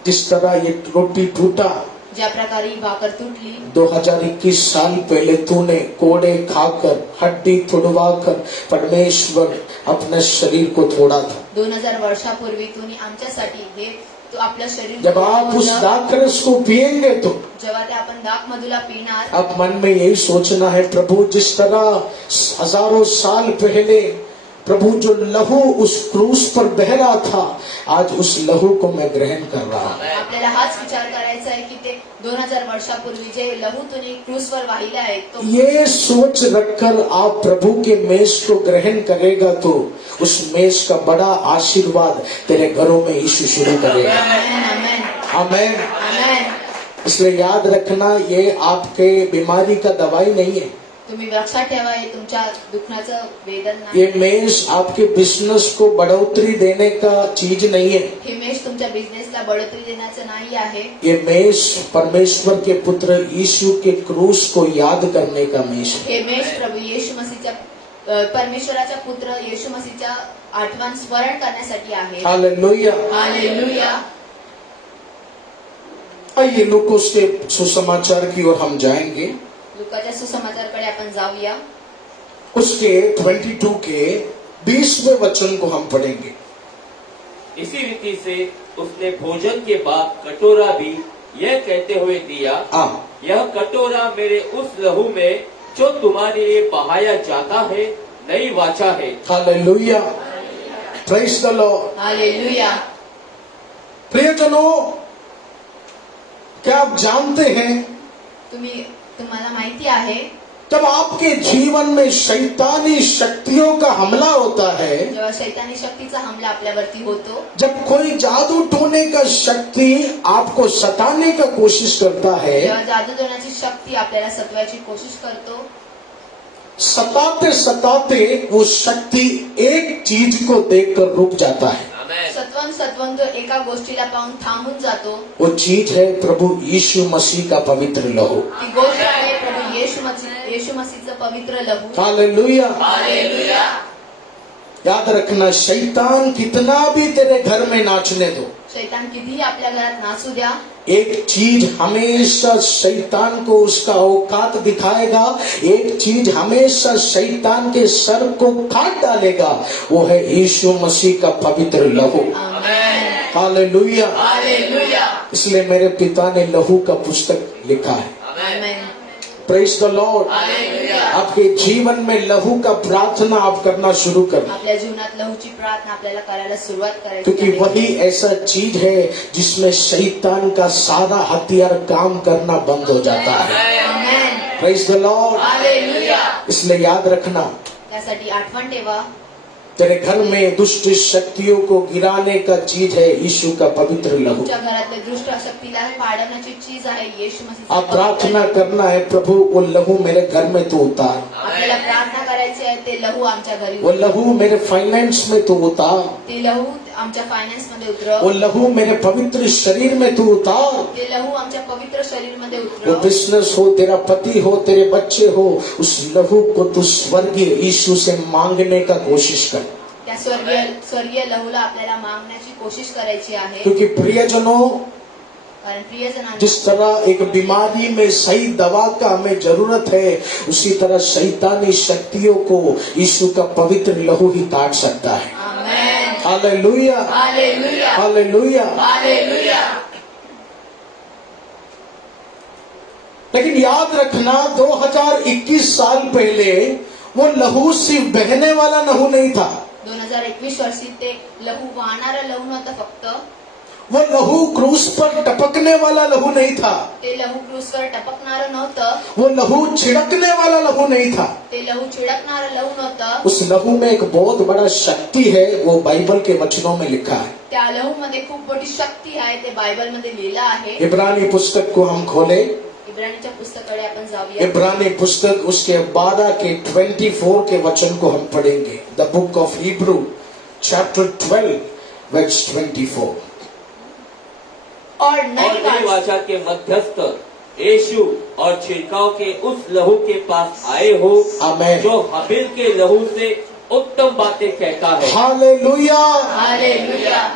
जिस तरह ये रोटी टूटा ज्या प्रकारे ही भाकर तुटली 2021 साल पहले तूने कोड़े खाकर हड्डी तुड़वाकर परमेश्वर अपने शरीर को तोड़ा था. 2000 वर्षापूर्वी तुम्ही आमच्यासाठी हे तो आपलं शरीर जब आप उस होतं. दाखरस को पिएंगे तो जेव्हा ते आपण दाख मधुला पिणार अब मन में यही सोचना है, प्रभु जिस तरह हजारों साल पहले प्रभु जो लहू उस क्रूस पर बह रहा था, आज उस लहू को मैं ग्रहण कर रहा हूँ. आपल्याला हाच विचार करायचा आहे की ते 2000 वर्षापूर्वी जे लहू तुम्ही क्रूसवर वाहिला आहे तो ये सोच रखकर आप प्रभु के मेज को ग्रहण करेगा तो उस मेज का बड़ा आशीर्वाद तेरे घरों में यीशु शुरू करेगा. आमेन, आमेन, आमेन. आमेन. इसलिए याद रखना, ये आपके बीमारी का दवाई नहीं है. तुम्ही लक्षात ठेवा हे तुमच्या दुखण्याचं वेदन नाही. ये मेज आपके बिजनेस को बढ़ोतरी देने का चीज नहीं है. हे मेष तुमच्या बिझनेसला बढोतरी देण्याचं नाही आहे. ये मेज परमेश्वर के पुत्र यीशु के क्रूस को याद करने का मेज है. हे मेष प्रभू येशू मसीहच्या परमेश्वराच्या पुत्र येशू मसीहच्या आठवण स्मरण करण्यासाठी आहे. हालेलुया. हालेलुया. आइए लूकोस के सुसमाचार की ओर हम जाएंगे. लुकाच्या सुसमाचारकडे आपण जाऊया. उसके 22 के 20वें वचन को हम पढ़ेंगे. इसी रीति से उसने भोजन के बाद कटोरा भी यह कहते हुए दिया, यह कटोरा मेरे उस लहू में जो तुम्हारे लिए बहाया जाता है नई वाचा है. Hallelujah. Praise the Lord. Hallelujah. प्रियजनों, क्या आप जानते हैं, तुम्हाला माहिती आहे जब आपके जीवन में शैतानी शक्तियों का हमला होता है, जेव्हा शैतानी शक्तीचा हमला आपल्यावरती होतो, जब कोई जादू टोने का शक्ति आपको सताने का कोशिश करता है, जेव्हा जादू टोण्याची शक्ती आपल्याला सतवायची कोशिश करतो, सताते सताते वो शक्ति एक चीज को देखकर रुक जाता है. सत्वं तो एका गोष्टीला पाहून थांबून जातो. वो चीज है प्रभु यीशु मसीह का पवित्र लहू. ती गोष्ट आहे प्रभू येशू मसीहचं पवित्र लहू. हालेलुया. हालेलुया. याद रखना, शैतान कितना भी तेरे घर में नाचने दो, शैतान कितीही आपल्या घरात नाचू द्या, एक चीज हमेशा शैतान को उसका औकात दिखाएगा, एक चीज हमेशा शैतान के सर को काट डालेगा, वो है यीशु मसीह का पवित्र लहू. आमेन. हालेलुया. हालेलुया. इसलिए मेरे पिता ने लहू का पुस्तक लिखा है. Amen. Praise the Lord. Hallelujah. आपके जीवन में लहू का प्रार्थना आप करना शुरू करें, आपल्या जीवनात लहूची प्रार्थना आपल्याला करायला सुरुवात करायची क्योंकि आहे. वही ऐसा चीज है जिसमें शैतान का सारा हथियार काम करना बंद हो जाता है. Amen. Praise the Lord. Hallelujah. इसलिए याद रखना, त्यासाठी आठवण ठेवा, तेरे घर में दुष्ट शक्तियों को गिराने का चीज है यीशु का पवित्र लहू. तुमच्या घरातले दुष्ट शक्तीला पाडवण्याची चीज आहे येशू मसीह. आप प्रार्थना करना है, प्रभु वो लहू मेरे घर में तू उतार, आपल्याला प्रार्थना करायची आहे ते लहू आमच्या घरी वो लहू मेरे फाइनेंस में तू उतार, ते लहू आमच्या फायनान्स मध्ये वो उतरव, लहू मेरे पवित्र शरीर में तू उतार. ते लहू आमच्या पवित्र शरीर मध्ये वो उतरव. बिजनेस हो, तेरा पति हो, तेरे बच्चे हो, उस लहू को तू स्वर्गीय यीशु से मांगने का कोशिश कर. त्या स्वर्गीय लहूला आपल्याला मागण्याची कोशिश करायची आहे. क्योंकि प्रियजनों, कारण प्रियजनांनो, जिस तरह एक बीमारी में सही दवा का हमें जरूरत है, उसी तरह शैतानी शक्तियों को यीशु का पवित्र लहू ही काट सकता है. Amen. Hallelujah. Hallelujah. Hallelujah. Hallelujah. लेकिन याद रखना, 2021 साल पहले वो लहू सिर्फ बहने वाला लहू नहीं था. 2021 वर्षी ते लहू वाहणारं लहू नव्हतं फक्त, वो लहू क्रूस पर टपकने वाला लहू नहीं था. ते लहू क्रूसवर टपकणारं नव्हतं, वो लहू छिड़कने वाला लहू नहीं था. ते लहू छिडकणारं लहू नव्हतं. उस लहू में एक बहुत बड़ा शक्ति है, वो बाइबल के वचनों में लिखा है. त्या लहू मध्ये खूप मोठी शक्ती आहे, ते बायबल मध्ये लिहिलं आहे. इब्रानी पुस्तक को हम खोले. इब्रानीच्या पुस्तकाकडे आपण जाऊया. इब्रानी पुस्तक उसके 12 के 24 के वचन को हम पढ़ेंगे. The book of Hebrew chapter 12 verse 24. और और नई नई वाचा के मध्यस्थ यीशु और छिड़काव के उस लहू के पास आए हो आमेन। जो हबील के लहू से उत्तम बातें कहता है। हालेलुया। हालेलुया।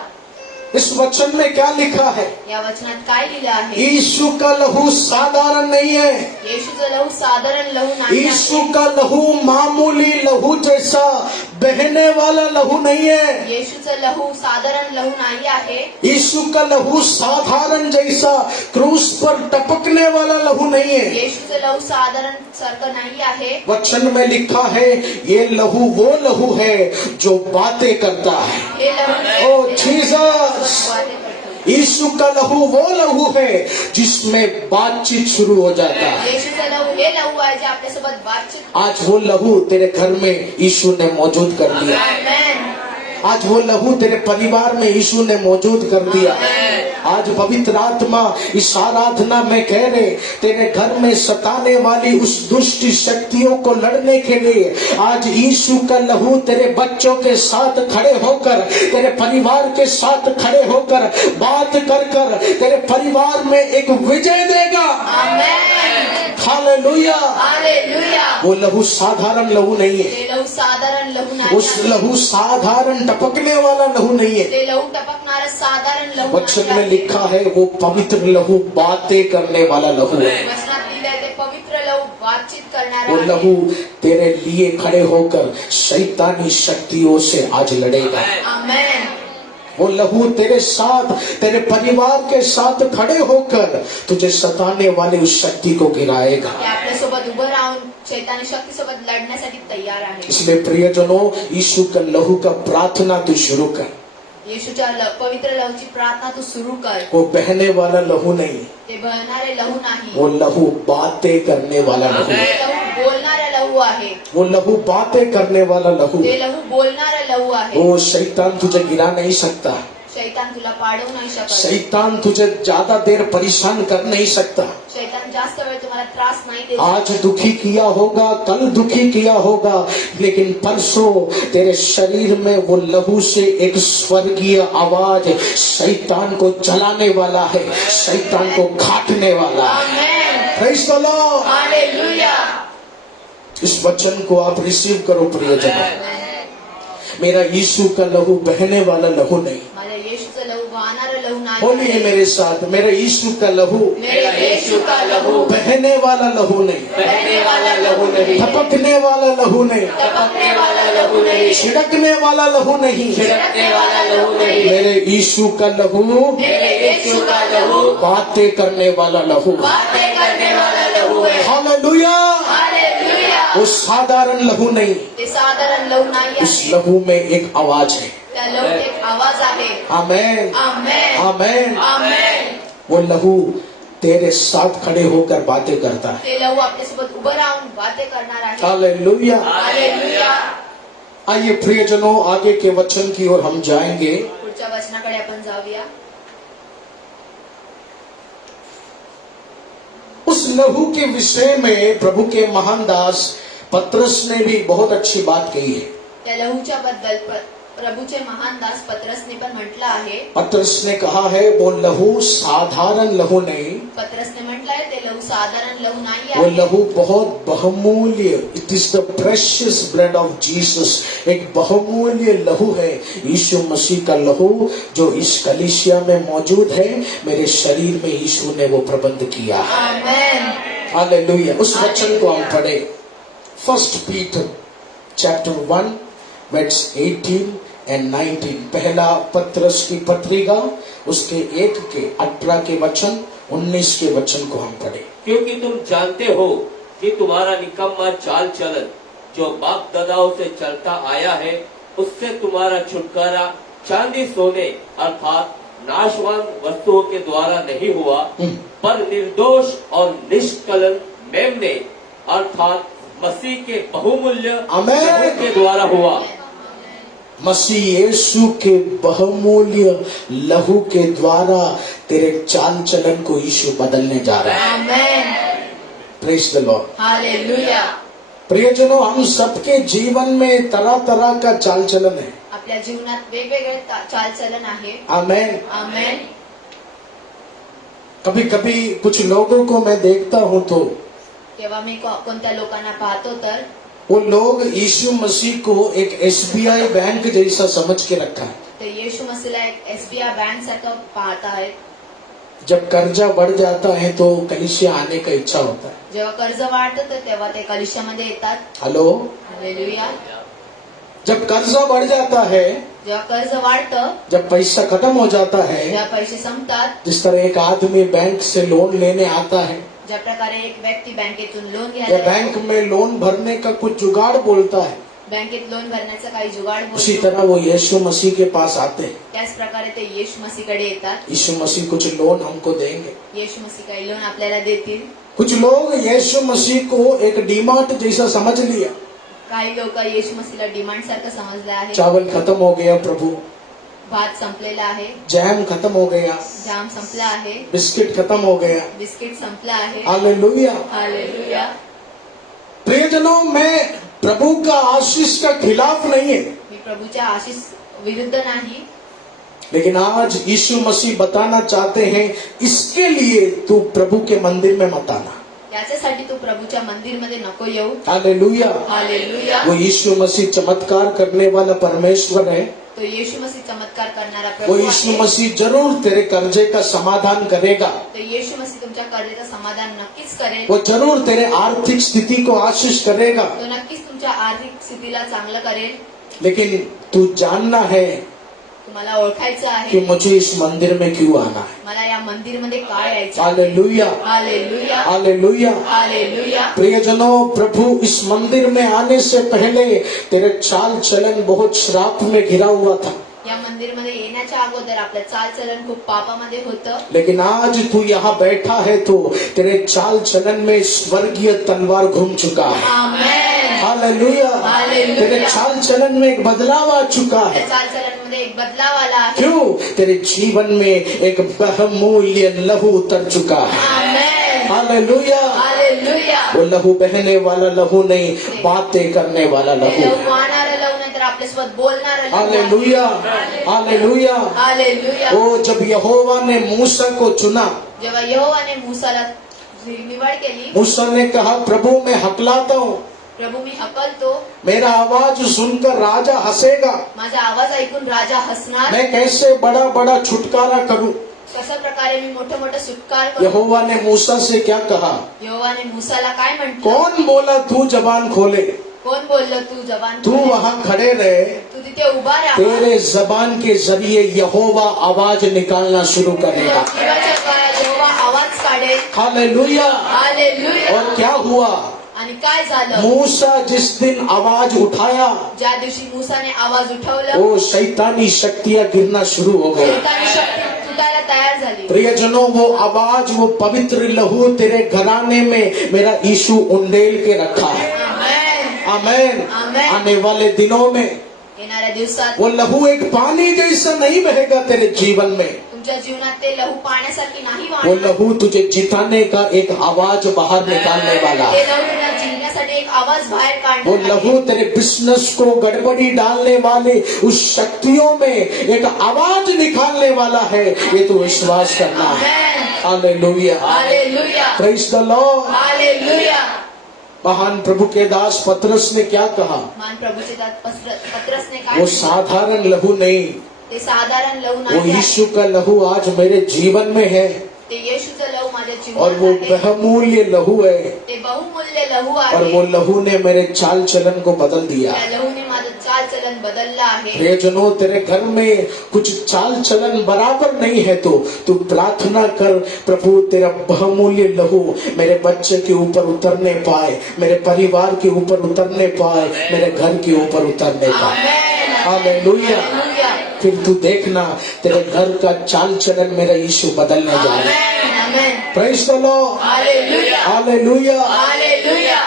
इस वचन में क्या लिखा है? या वचनात काय लिहिलं आहे? यीशु का लहू साधारण नहीं है। येशूचं लहू साधारण लहू नाही आहे. यीशु का लहू मामूली लहू जैसा बहने वाला लहू नहीं है। येशूचं लहू साधारण लहू नाही आहे. यीशु का लहू साधारण जैसा क्रूस पर टपकने वाला लहू नहीं है। येशूचं लहू साधारण सारखं नाही आहे. वचन में लिखा है ये लहू वो लहू है जो बातें करता है। हे लहू ओ जीसस। यीशु का लहू वो लहू है जिसमें बातचीत शुरू हो जाता है। येशूचं लहू हे लहू आहे जे आपल्यासोबत बातचीत. आज वो लहू तेरे घर में यीशु ने मौजूद कर दिया। आमेन. आज वो लहू तेरे परिवार में यीशु ने मौजूद कर दिया। आज पवित्र आत्मा इस आराधना में कह रहे तेरे घर में सताने वाली उस दुष्ट शक्तियों को लड़ने के लिए आज यीशु का लहू तेरे बच्चों के साथ खड़े होकर, तेरे परिवार के साथ खड़े होकर बात कर कर तेरे परिवार में एक विजय देगा। आमेन. हालेलुया। हालेलुया. वो लहू साधारण लहू नहीं है। ते लहू साधारण लहू नाही उस आहे. लहू साधारण टपकने वाला लहू नहीं है। ते लहू टपकणारं साधारण लहू वचन नाही में आहे. लिखा है वो पवित्र लहू बातें करने वाला लहू है। वचनात लिहिलंय ते पवित्र लहू बातचीत करणारं वो आहे. लहू तेरे लिए खड़े होकर शैतानी शक्तियों से आज लड़ेगा। आमेन. वो लहू तेरे साथ, तेरे परिवार के साथ खड़े होकर तुझे सताने वाली उस शक्ति को गिराएगा। ते आपल्यासोबत उभं राहून शैतानी शक्तीसोबत लढण्यासाठी तयार आहे. इसलिए प्रियजनों, यीशु का लहू का प्रार्थना तू शुरू कर। येशूच्या पवित्र लहूची प्रार्थना तू सुरू कर. वो बहने वाला लहू नहीं, ते बहणारे लहू नाही. वो लहू बातें करने वाला लहू। ते लहू बोलणारा लहू आहे. वो लहू बातें करने वाला लहू। ते लहू बोलणारा लहू आहे. वो शैतान तुझे गिरा नहीं सकता। शैतान तुला पाडवू नाही शकत. शैतान तुझे ज्यादा देर परेशान कर नहीं सकता। शैतान जास्त वेळ तुम्हाला त्रास नाही देऊ आज दुखी किया होगा, कल दुखी किया होगा, लेकिन परसों तेरे शरीर में वो लहू से एक स्वर्गीय आवाज शैतान को जलाने वाला है, शैतान को घाटने वाला है। Amen. Praise the Lord. Hallelujah. इस वचन को आप रिसीव करो प्रियजनों। मेरा यीशु का लहू बहने वाला लहू नहीं। माझ्या येशूचं लहू वाहणारं लहू नाही. बोलिए मेरे साथ, मेरा यीशु का लहू मेरे येशू का लहू बहने वाला लहू नहीं, बहने वाला लहू नहीं. टपकने वाला लहू नहीं, टपकने वाला लहू नहीं. छिड़कने वाला लहू नहीं। छिड़कने वाला लहू नहीं. मेरे यीशु का लहू मेरे येशू का लहू बातें करने वाला लहू। बातें करने वाला लहू है. हालेलुया। हालेलुया. वो साधारण लहू नहीं, ते साधारण लहू नाही उस आहे. लहू में एक आवाज है। त्या लहूत एक आवाज आहे. आमेन, आमेन. आमेन। आमेन. वो लहू तेरे साथ खड़े होकर बातें करता है। ते लहू आपल्यासोबत उभं राहून बातें करणार आहे. हालेलुया। हालेलुया. आइए प्रियजनों, आगे के वचन की ओर हम जाएंगे। पुढच्या वचनाकडे आपण जाऊया. उस लहू के विषय में प्रभु के महान दास पतरस ने भी बहुत अच्छी बात कही है। त्या लहूच्या बद्दल प्रभूचे महान दास पत्रसने पण म्हटलं आहे. पतरस ने कहा है वो लहू साधारण लहू नहीं, पत्रसने म्हटलंय ते लहू साधारण लहू नाही वो आहे. लहू बहुत बहुमूल्य, it is the precious blood of Jesus. एक बहुमूल्य लहू है यीशु मसीह का लहू, जो इस कलीसिया में मौजूद है। मेरे शरीर में यीशु ने वो प्रबंध किया है। आमेन. हालेलुया। उस वचन को हम पढ़े, 1 पीटर चैप्टर 1 वर्स 18 और 19। पहला पत्रस की पत्रिका उसके 1 के 18 के वचन, 19 के वचन को हम पढ़े। क्योंकि तुम जानते हो कि तुम्हारा निकम्मा चाल चलन जो बाप दादाओं से चलता आया है, उससे तुम्हारा छुटकारा चांदी सोने अर्थात नाशवान वस्तुओं के द्वारा नहीं हुआ, पर निर्दोष और निष्कलन मेमने अर्थात मसीह के बहुमूल्य आमेन। लहू के द्वारा हुआ। मसीह यीशु के बहुमूल्य लहू के द्वारा तेरे चाल चलन को यीशु बदलने जा रहा है। Amen. Praise the Lord. Hallelujah. प्रियजनों, हम सबके जीवन में तरह तरह का चाल चलन है। आपल्या जीवनात वेगवेगळे चालचलन आहे. आमेन। आमेन. कभी कभी कुछ लोगों को मैं देखता हूँ तो तेव्हा मी कोणत्या लोकांना पाहतो तर वो लोग यीशु मसीह को एक SBI बैंक जैसा समझ के रखा है। ते येशू मसीहला एक SBI बँक सारखं पाहत आहेत. जब कर्जा बढ़ जाता है तो कलीसिया आने का इच्छा होता है। जेव्हा कर्ज वाढतं तर तेव्हा ते कलिशामध्ये येतात. Hello, hallelujah. जब कर्जा बढ़ जाता है, जेव्हा कर्ज वाढतं, जब पैसा खत्म हो जाता है, जेव्हा पैसे संपतात, जिस तरह एक आदमी बैंक से लोन लेने आता है ज्या प्रकारे एक व्यक्ती बँकेतून लोन या घ्यायला बैंक में लोन भरने का कुछ जुगाड़ बोलता है, बँकेत लोन भरण्याचा काही जुगाड उसी बोलतो, तरह वो यीशु मसीह के पास आते हैं। त्याच प्रकारे ते येशू मसीहकडे येतात. यीशु मसीह कुछ लोन हमको देंगे। येशू मसीह काही लोन आपल्याला देतील. कुछ लोग यीशु मसीह को एक डीमार्ट जैसा समझ लिया। काही लोक येशू मसीहला डिमांड सारखं समजलं आहे. चावल खत्म हो गया प्रभु, भात संपलेला आहे, जैम खत्म हो गया, जाम संपला आहे, बिस्किट खत्म हो गया। बिस्किट संपला आहे. हालेलुया। हालेलुया. प्रियजनों, मैं प्रभु का आशीष का खिलाफ नहीं है, मी प्रभूच्या आशीष विरुद्ध नाही, लेकिन आज यीशु मसीह बताना चाहते हैं, इसके लिए तू प्रभु के मंदिर में मत आना। याच्यासाठी तू प्रभूच्या मंदिरमध्ये नको येऊ. हालेलुया। हालेलुया. वो यीशु मसीह चमत्कार करने वाला परमेश्वर है। तो येशू मसीह चमत्कार करणारा वो प्रभू यीशु आहे. मसीह जरूर तेरे कर्जे का समाधान करेगा। तो येशू मसीह तुमच्या कर्जाचं समाधान नक्कीच करेल. वो जरूर तेरे आर्थिक स्थिति को आशीष करेगा। तो नक्कीच तुमच्या आर्थिक स्थितीला चांगलं करेल. लेकिन तू जानना है तुम्हाला ओळखायचं कि आहे मुझे इस मंदिर में क्यों आना है। मला या मंदिरमध्ये काय यायचं. हालेलुया। हालेलुया. हालेलुया। हालेलुया. प्रियजनों, प्रभु इस मंदिर में आने से पहले तेरे चाल चलन बहुत श्राप में घिरा हुआ था, या मंदिरमध्ये येण्याच्या अगोदर आपलं चालचलन खूप पापामध्ये होतं. लेकिन आज तू यहाँ बैठा है तो तेरे चाल चलन में स्वर्गीय तलवार घूम चुका है। आमेन. हालेलुया। हालेलुया. तेरे चाल चलन में एक बदलाव आ चुका त्या है। चालचलनमध्ये एक बदलाव आला आहे. क्यों? तेरे जीवन में एक बहुमूल्य लहू उतर चुका है। आमेन. हालेलुया। हालेलुया. वो लहू बहने वाला लहू नहीं, बातें करने वाला ते लहू। लहू वाहणारं लहू नाही तर आपल्यासोबत बोलणारं लहू आहे. हालेलुया। हालेलुया। हालेलुया. ओ जब यहोवा ने मूसा को चुना, जेव्हा यहोवाने मूसाला निवड केली, मूसा ने कहा, प्रभु मैं हकलाता हूँ, प्रभू मी हकलतो, मेरा आवाज सुनकर राजा हंसेगा, माझा आवाज ऐकून राजा हसणार. मैं कैसे बड़ा बड़ा छुटकारा करूं। कशा प्रकारे मी मोठं मोठं सुटकार करू. यहोवा ने मूसा से क्या कहा? यहोवाने मूसाला काय म्हटलं? कौन बोला तू जबान खोले? कोण बोललं तू जबान तू खोले? वहाँ खड़े रहे, तू तिथे उभा राहा. तेरे जबान के जरिए यहोवा आवाज निकालना शुरू करेगा। जीवाच्या काळात यहोवा आवाज काढेल. हालेलुया। हालेलुया. और क्या हुआ? आणि काय झालं? मूसा जिस दिन आवाज उठाया, ज्या दिवशी मूसाने आवाज उठवला, वो शैतानी शक्तियां गिरना शुरू हो गई। शैतानी शक्ती तुटायला तयार झाली. प्रियजनों, वो आवाज, वो पवित्र लहू तेरे घराने में मेरा यीशु उंडेल के रखा है। आमेन. आमेन। आमेन. आने वाले दिनों में येणाऱ्या दिवसात वो लहू एक पानी जैसा नहीं बहेगा तेरे जीवन में, तुमच्या जीवनात ते लहू पाण्यासारखी नाही वो वाहणार. लहू तुझे जिताने का एक आवाज बाहर निकालने वाला ते है। लहू तुला जिंकण्यासाठी एक आवाज बाहेर वो काढणार लहू आहे. तेरे बिजनेस को गड़बड़ी डालने वाले उस शक्तियों में एक आवाज निकालने वाला है, ये तो विश्वास करना है। Amen. Hallelujah. Hallelujah. Praise the Lord. Hallelujah. महान प्रभु के दास पतरस ने क्या कहा? मान प्रभूचे त्यात पत्रसने काय वो म्हटलं? साधारण लहू नहीं, ते साधारण लहू वो नाही आहे. यीशु का लहू आज मेरे जीवन में है, ते येशूचं लहू माझ्या और वो जीवनात आहे. बहुमूल्य लहू है, ते बहुमूल्य लहू और वो आहे. लहू ने मेरे चाल चलन को बदल दिया। त्या लहूने माझं चालचलन बदललं आहे. प्रियजनों, तेरे घर में कुछ चाल चलन बराबर नहीं है तो तू प्रार्थना कर, प्रभु तेरा बहुमूल्य लहू मेरे बच्चे के ऊपर उतरने पाए, मेरे परिवार के ऊपर उतरने पाए, मेरे घर के ऊपर उतरने पाए। आमेन. हालेलुया। हालेलुया. फिर तू देखना, तेरे घर का चाल चलन मेरा यीशु बदलने जा रहा है। Amen. Amen. Praise the Lord. Hallelujah. Hallelujah. Hallelujah.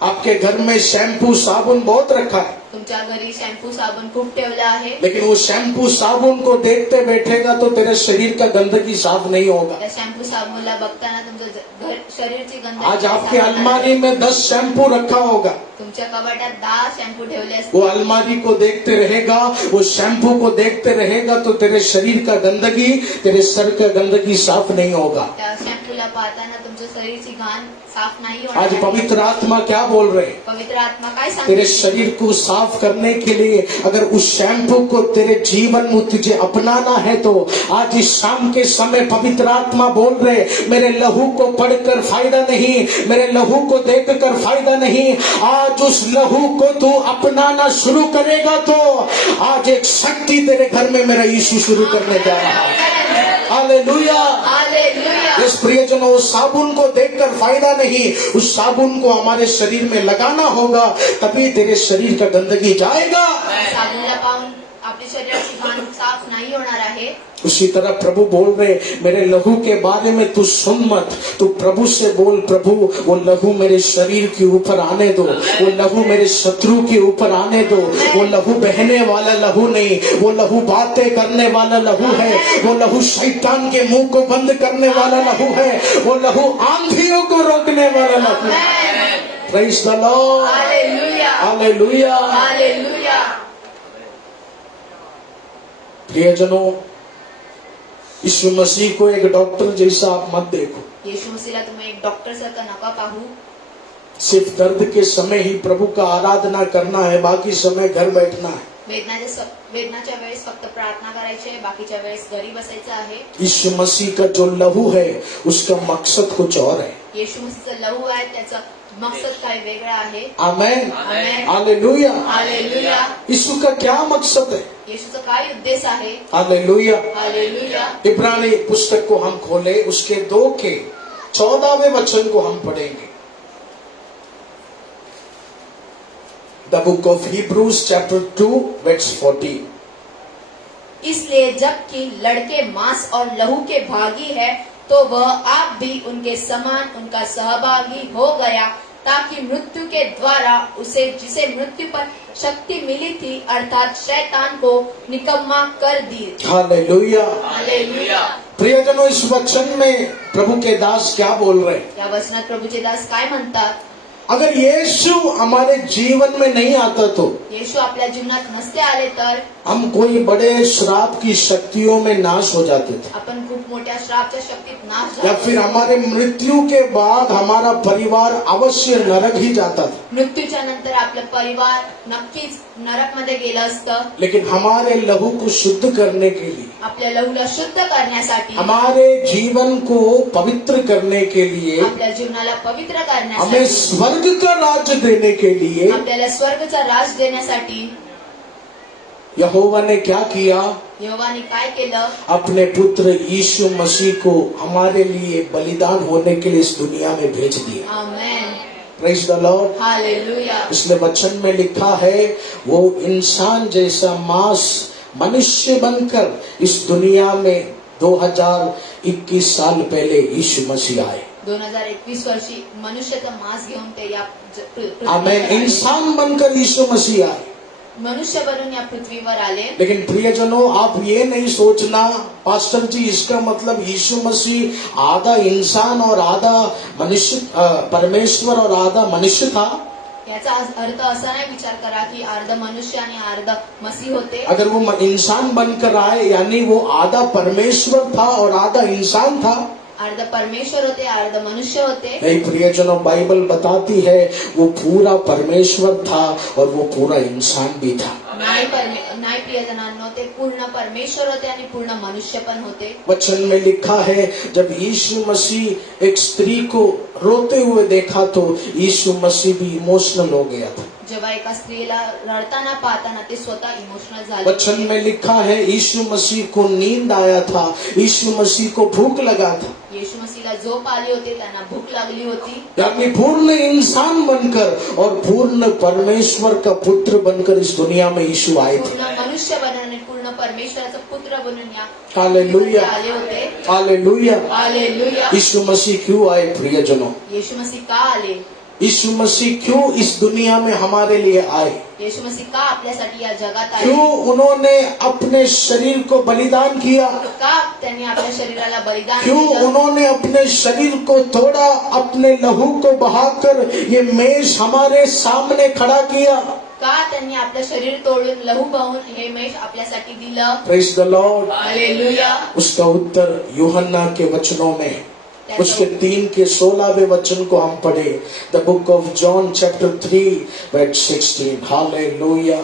आपके घर में शैम्पू साबुन बहुत रखा है, तुमच्या घरी शॅम्पू साबण खूप ठेवला आहे. लेकिन वो शैम्पू साबुन को देखते बैठेगा तो तेरे शरीर का गंदगी साफ नहीं होगा. त्या शॅम्पू साबणला बघताना तुमचं घर शरीरची गंध आज आपकी अलमारी में 10 शैम्पू रखा होगा. तुमच्या कपाटात 10 शॅम्पू ठेवले वो असतील. अलमारी को देखते रहेगा, वो शैम्पू को देखते रहेगा तो तेरे शरीर का गंदगी, तेरे सर का गंदगी साफ नहीं होगा. त्या शॅम्पूला पाहताना तुमच्या शरीरची घाण साफ नाही आज होणार आहे. पवित्र आत्मा क्या बोल रहे हैं? पवित्र आत्मा काय तेरे सांगते? शरीर को साफ करने के लिए अगर उस शैम्पू को तेरे जीवन में तुझे अपनाना है तो आज इस शाम के समय पवित्र आत्मा बोल रहे, मेरे लहू को पढ़कर फायदा नहीं, मेरे लहू को देखकर फायदा नहीं. आज उस लहू को तू अपनाना शुरू करेगा तो आज एक शक्ति तेरे घर में मेरा यीशु शुरू करने जा रहा है. हालेलुया. हालेलुया. इस प्रियजनों, उस साबुन को देखकर फायदा नहीं, उस साबुन को हमारे शरीर में लगाना होगा, तभी तेरे शरीर का गंदगी जाएगा. साबणला पाहून आपल्या शरीराची घाण साफ नाही होणार आहे. उसी तरह प्रभु बोल रहे, मेरे लहू के बारे में तू सुन मत, तू प्रभु से बोल, प्रभु वो लहू मेरे शरीर के ऊपर आने दो, वो लहू मेरे शत्रु के ऊपर आने दो. वो लहू बहने वाला लहू नहीं, वो लहू बातें करने वाला लहू है, वो लहू शैतान के मुंह को बंद करने वाला लहू है, वो लहू आंधियों को रोकने वाला लहू है. Praise the Lord. Hallelujah. Hallelujah. Hallelujah. प्रियजनों, यीशु मसीह को एक डॉक्टर जैसा आप मत देखो. येशू मसीहला तुम्ही एक डॉक्टर सारखं नका पाहू. सिर्फ दर्द के समय ही प्रभु का आराधना करना है, बाकी समय घर बैठना है. वेदनाच्या वेळेस फक्त प्रार्थना करायची आहे, बाकीच्या वेळेस घरी बसायचं आहे. यीशु मसीह का जो लहू है उसका मकसद कुछ और है. येशू मसीहचं लहू आहे, त्याचं मकसद काय वेगळं आहे. आमेन. आमेन. हालेलुया. हालेलुया. यीशु का क्या मकसद है? येशूचा काय उद्देश आहे. हालेलुया. हालेलुया. इब्रानी पुस्तक को हम खोले, उसके 2 के 14वें वचन को हम पढ़ेंगे. The book of Hebrews chapter 2 verse 40. इसलिए जबकि लड़के मांस और लहू के भागी है, तो वह आप भी उनके समान उनका सहभागी हो गया, ताकि मृत्यु के द्वारा उसे जिसे मृत्यु पर शक्ति मिली थी, अर्थात शैतान को निकम्मा कर दी. हालेलुया. हालेलुया. प्रियजनों, इस वचन में प्रभु के दास क्या बोल रहे हैं? या वचनात प्रभूचे दास काय म्हणतात? अगर यीशु हमारे जीवन में नहीं आता तो येशू आपल्या जीवनात नसते आले तर हम कोई बड़े श्राप की शक्तियों में नाश हो जाते थे, आपण खूप मोठ्या श्रापच्या शक्तीत नाश या झालो. फिर हमारे मृत्यू के बाद हमारा परिवार अवश्य नरक ही जाता था. मृत्यूच्या नंतर आपलं परिवार नक्कीच नरक मध्ये गेलं असतं. लेकिन हमारे लहू को शुद्ध करने के लिए, आपल्या लहूला शुद्ध करण्यासाठी, हमारे जीवन को पवित्र करने के लिए, आपल्या जीवनाला पवित्र हमें करण्यासाठी, स्वर्ग का राज्य देने के लिए आपल्याला स्वर्गचा राज देण्यासाठी यहोवा ने क्या किया? यहोवाने काय केलं? अपने पुत्र यीशु मसीह को हमारे लिए बलिदान होने के लिए इस दुनिया में भेज दिया. Amen. Praise the Lord. Hallelujah. इसलिए वचन में लिखा है, वो इंसान जैसा मांस मनुष्य बनकर इस दुनिया में 2021 साल पहले यीशु मसीह आए. 2021 वर्षी मनुष्याचा मांस घेऊन ते या आमेन. इंसान बनकर यीशु मसीह आए. मनुष्य बनून या पृथ्वीवर आले. लेकिन प्रियजनों, आप ये नहीं सोचना पास्टर जी इसका मतलब यीशु मसीह आधा इंसान और आधा मनुष्य, परमेश्वर और आधा मनुष्य था. याचा अर्थ असा नाही विचार करा की अर्ध मनुष्य आणि अर्ध मसीह होते. अगर वो इंसान बनकर आए यानी वो आधा परमेश्वर था और आधा इंसान था. अर्ध परमेश्वर होते, अर्ध मनुष्य होते. नहीं प्रियजनों, बाइबल बताती है वो पूरा परमेश्वर था और वो पूरा इंसान भी था. नाही प्रियजनांनो, ते पूर्ण परमेश्वर होते आणि पूर्ण मनुष्य पण होते. वचन में लिखा है, जब यीशु मसीह एक स्त्री को रोते हुए देखा तो यीशु मसीह भी इमोशनल हो गया था. जेव्हा एका स्त्रीला रडताना पाहताना ते स्वतः इमोशनल झाले. वचन में लिखा है, यीशु मसीह को नींद आया था, यीशु मसीह को भूख लगा था. येशू मसीहला झोप आली होती, त्यांना भूक लागली होती. यानी पूर्ण इंसान बनकर और पूर्ण परमेश्वर का पुत्र बनकर इस दुनिया में यीशु आए थे. पूर्ण मनुष्य बनून आणि पूर्ण परमेश्वराचा पुत्र बनून या हालेलुया. आले होते. हालेलुया. हालेलुया. यीशु मसीह क्यों आए प्रियजनों? येशू मसीह का आले? यीशु मसीह क्यों इस दुनिया में हमारे लिए आए, येशू मसीह का आपल्यासाठी या जगात आले, क्यों उन्होंने अपने शरीर को बलिदान किया, का त्यांनी आपल्या शरीराला बलिदान क्यों दिलं, उन्होंने अपने शरीर को तोड़ा, अपने लहू को बहाकर ये मेज हमारे सामने खड़ा किया। का त्यांनी आपलं शरीर तोडून लहू बहून हे मेष आपल्यासाठी दिलं. Praise the Lord. हालेलुया. उसका उत्तर यूहन्ना के वचनों में उसके 3 के 16वें वचन को हम पढ़े। The book of John chapter 3 verse 16। हालेलुया।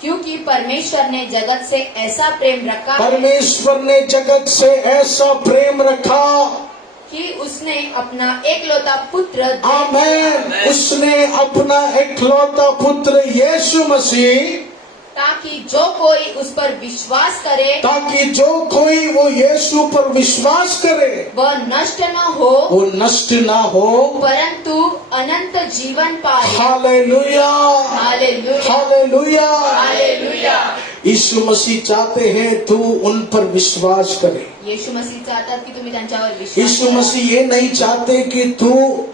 क्योंकि परमेश्वर ने जगत से ऐसा प्रेम रखा है परमेश्वर ने जगत से ऐसा प्रेम रखा, कि उसने अपना एकलौता पुत्र दे आमेन, उसने अपना इकलौता पुत्र यीशु मसीह, ताकि जो कोई उस पर विश्वास करे ताकि जो कोई वो यीशु पर विश्वास करे वह नष्ट न हो वो नष्ट ना हो, परंतु अनंत जीवन पाए. Hallelujah, hallelujah. हालेलुया। हालेलुया. यीशु मसीह चाहते हैं तू उन पर विश्वास करे। येशू मसीह चाहतात की तुम्ही त्यांच्यावर विश्वास यीशु करा. मसीह ये नहीं चाहते कि तू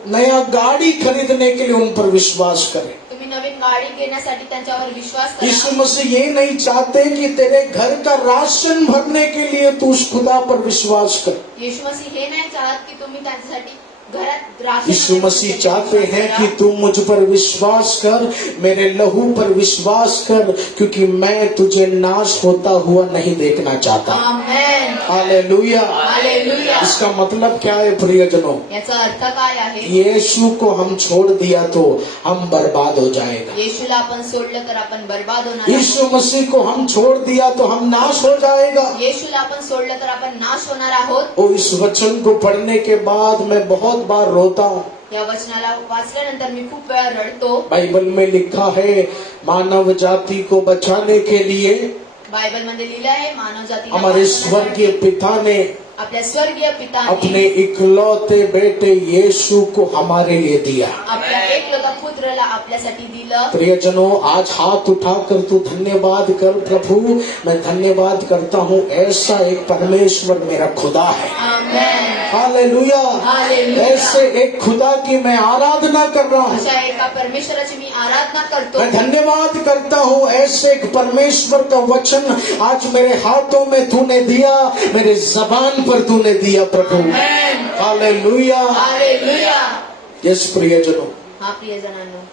नया गाड़ी खरीदने के लिए उन पर विश्वास करे। तुम्ही नवीन गाडी घेण्यासाठी त्यांच्यावर विश्वास यीशु करा. मसीह ये नहीं चाहते कि तेरे घर का राशन भरने के लिए तू उस खुदा पर विश्वास कर। येशू मसीह हे नाही चाहत की तुम्ही त्यांच्यासाठी घरात राशन यीशु मसीह चाहते हैं कि करा. तू मुझ पर विश्वास कर, मेरे लहू पर विश्वास कर, क्योंकि मैं तुझे नाश होता हुआ नहीं देखना चाहता। आमेन. हालेलुया। हालेलुया. इसका मतलब क्या है प्रियजनों? याचा अर्थ काय आहे? यीशु को हम छोड़ दिया तो हम बर्बाद हो जाएगा। येशूला आपण सोडलं तर आपण बर्बाद होणार. यीशु मसीह को हम छोड़ दिया तो हम नाश हो जाएगा। येशूला आपण सोडलं तर आपण नाश होणार आहोत. और इस वचन को पढ़ने के बाद मैं बहुत बार रोता हूँ। या वचनाला वाचल्यानंतर मी खूप वेळा रडतो. बाइबल में लिखा है मानव जाति को बचाने के लिए बायबल मध्ये लिहिलं आहे मानव जातीला हमारे वाचवण्यासाठी स्वर्गीय पिता ने आपल्या स्वर्गीय अपने पिताने इकलौते बेटे यीशु को हमारे लिए दिया। आपल्या एकलौता पुत्रला आपल्यासाठी दिलं. प्रियजनों, आज हाथ उठाकर तू धन्यवाद कर, प्रभु मैं धन्यवाद करता हूँ, ऐसा एक परमेश्वर मेरा खुदा है। आमेन. हालेलुया। हालेलुया. ऐसे एक खुदा की मैं आराधना कर रहा हूँ। अशा एका परमेश्वराची मी आराधना करतो. मैं धन्यवाद करता हूँ, ऐसे एक परमेश्वर का वचन आज मेरे हाथों में तूने दिया, मेरे जबान पर तूने दिया प्रभु। आमेन. हालेलुया। हालेलुया. यस प्रियजनों, हा प्रियजनांनो,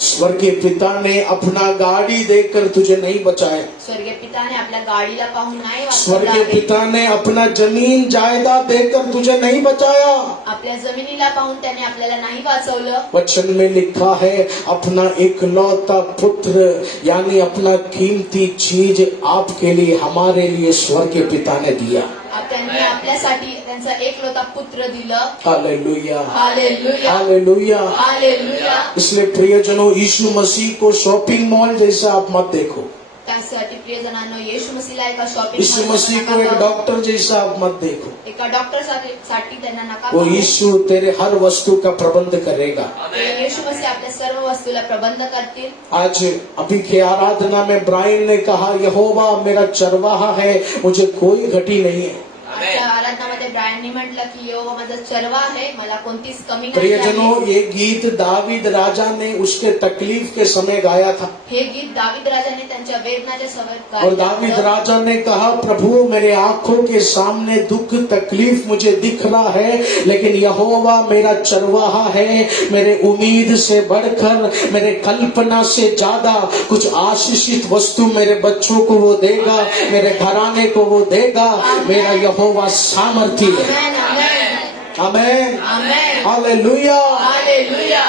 स्वर्गीय पिता ने अपना गाड़ी देकर तुझे नहीं बचाया। स्वर्गीय पिताने आपल्या गाडीला पाहून नाही वाचवलं स्वर्गीय आहे. पिता ने अपना जमीन जायदाद देकर तुझे नहीं बचाया। आपल्या जमिनीला पाहून त्याने आपल्याला नाही वाचवलं. वचन में लिखा है अपना इकलौता पुत्र यानी अपना कीमती चीज आपके लिए, हमारे लिए स्वर्गीय पिता ने दिया। त्यांनी आपल्यासाठी त्यांचा एकलौता पुत्र दिलं. Hallelujah, hallelujah. हालेलुया। हालेलुया. इसलिए प्रियजनों, यीशु मसीह को शॉपिंग मॉल जैसा आप मत देखो। त्यासाठी प्रियजनांनो, येशू मसीहला एका शॉपिंग यीशु मसीह को एक डॉक्टर जैसा आप मत देखो। एका डॉक्टर साठी त्यांना नका वो पाहू. यीशु तेरे हर वस्तु का प्रबंध करेगा। येशू मसीह आपल्या सर्व वस्तूला प्रबंध करतील. आज अभी के आराधना में ब्रायन ने कहा यहोवा मेरा चरवाहा है, मुझे कोई घटी नहीं है। आजच्या आराधनामध्ये ब्रायननी म्हटलं की यहोवा माझा चरवा आहे, मला कोणतीच कमी नाही प्रियजनों, आहे. ये गीत दावीद राजा ने उसके तकलीफ के समय गाया था। हे गीत दावीद राजाने त्यांच्या वेदनाच्या समय और दावीद राजा ने कहा प्रभु मेरे आंखों के सामने दुख तकलीफ मुझे दिख रहा है, लेकिन यहोवा मेरा चरवाहा है, मेरे उम्मीद से बढ़कर, मेरे कल्पना से ज्यादा कुछ आशीषित वस्तु मेरे बच्चों को वो देगा, मेरे घराने को वो देगा। मेरा यहोवा सामर्थी है। आमेन. आमेन. आमेन। आमेन. हालेलुया। हालेलुया.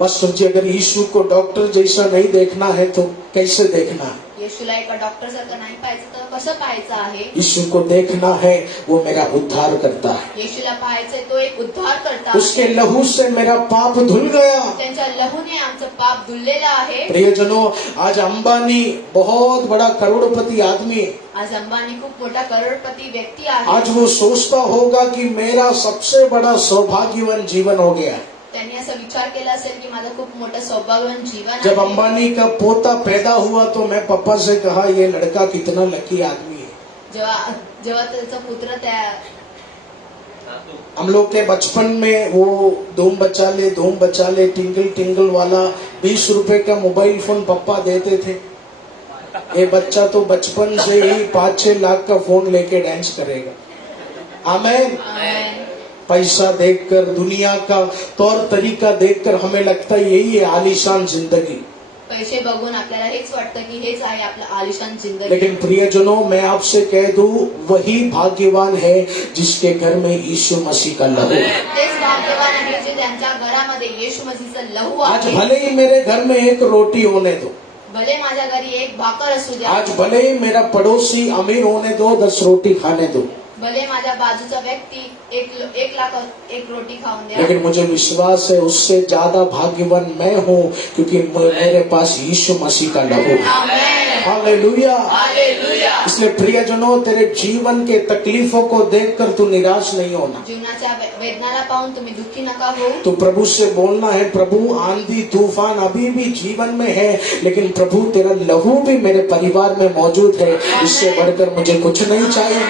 पास्टर जी, अगर यीशु को डॉक्टर जैसा नहीं देखना है तो कैसे देखना है? येशूला एका डॉक्टर सारखं नाही पाहायचं तर कसं पाहायचं आहे? यीशु को देखना है, वो मेरा उद्धार करता है। येशूला पाहायचंय, तो एक उद्धार करता उसके आहे. लहू से मेरा पाप धुल गया। त्यांच्या लहूने आमचं पाप धुललेलं आहे. प्रियजनों, आज अंबानी बहुत बड़ा करोड़पति आदमी है। आज अंबानी खूप मोठा करोडपती व्यक्ती आहे. आज वो सोचता होगा कि मेरा सबसे बड़ा सौभाग्यवान जीवन हो गया है। त्यांनी असा विचार केला असेल की माझं खूप मोठं सौभाग्यवान जीवन जब आहे. अंबानी का पोता पैदा हुआ तो मैं पापा से कहा ये लड़का कितना लकी आदमी है। जेव्हा जेव्हा त्याचा पुत्र त्या हम लोग के बचपन में वो धूम बचा ले टिंगल टिंगल वाला 20 रुपए का मोबाइल फोन पप्पा देते थे। ये बच्चा तो बचपन से ही 5-6 लाख का फोन लेके डांस करेगा। आमेन। पैसा देखकर, दुनिया का तौर तरीका देखकर हमें लगता है यही है आलीशान जिंदगी। पैसे बघून आपल्याला हेच वाटतं की हेच आहे आपलं आलिशान जिंदगी। लेकिन प्रियजनों, मैं आपसे कह दूं, वही भाग्यवान है जिसके घर में यीशु मसीह का लहू है। तेच भाग्यवान आहे जे त्यांच्या घरामध्ये येशू मसीहचं लहू आज आहे। भले ही मेरे घर में एक रोटी होने दो, भले माझ्या घरी एक भाकर असू द्या, आज भले ही मेरा पड़ोसी अमीर होने दो, 10 रोटी खाने दो, भले माझ्या बाजूचा व्यक्ती एक लाख एक रोटी खाऊन द्या, लेकिन मुझे विश्वास है उससे ज्यादा भाग्यवान मैं हूँ, क्योंकि मेरे पास यीशु मसीह का लहू है। आमेन। हालेलुया। हालेलुया। इसलिए प्रियजनों, तेरे जीवन के तकलीफों को देखकर तू निराश नहीं होना। जीवनाच्या वेदनाला पाहून तुम्ही दुःखी नका हो। तो प्रभु से बोलना है, प्रभु आंधी तूफान अभी भी जीवन में है, लेकिन प्रभु तेरा लहू भी मेरे परिवार में मौजूद है, इससे बढ़कर मुझे कुछ नहीं चाहिए।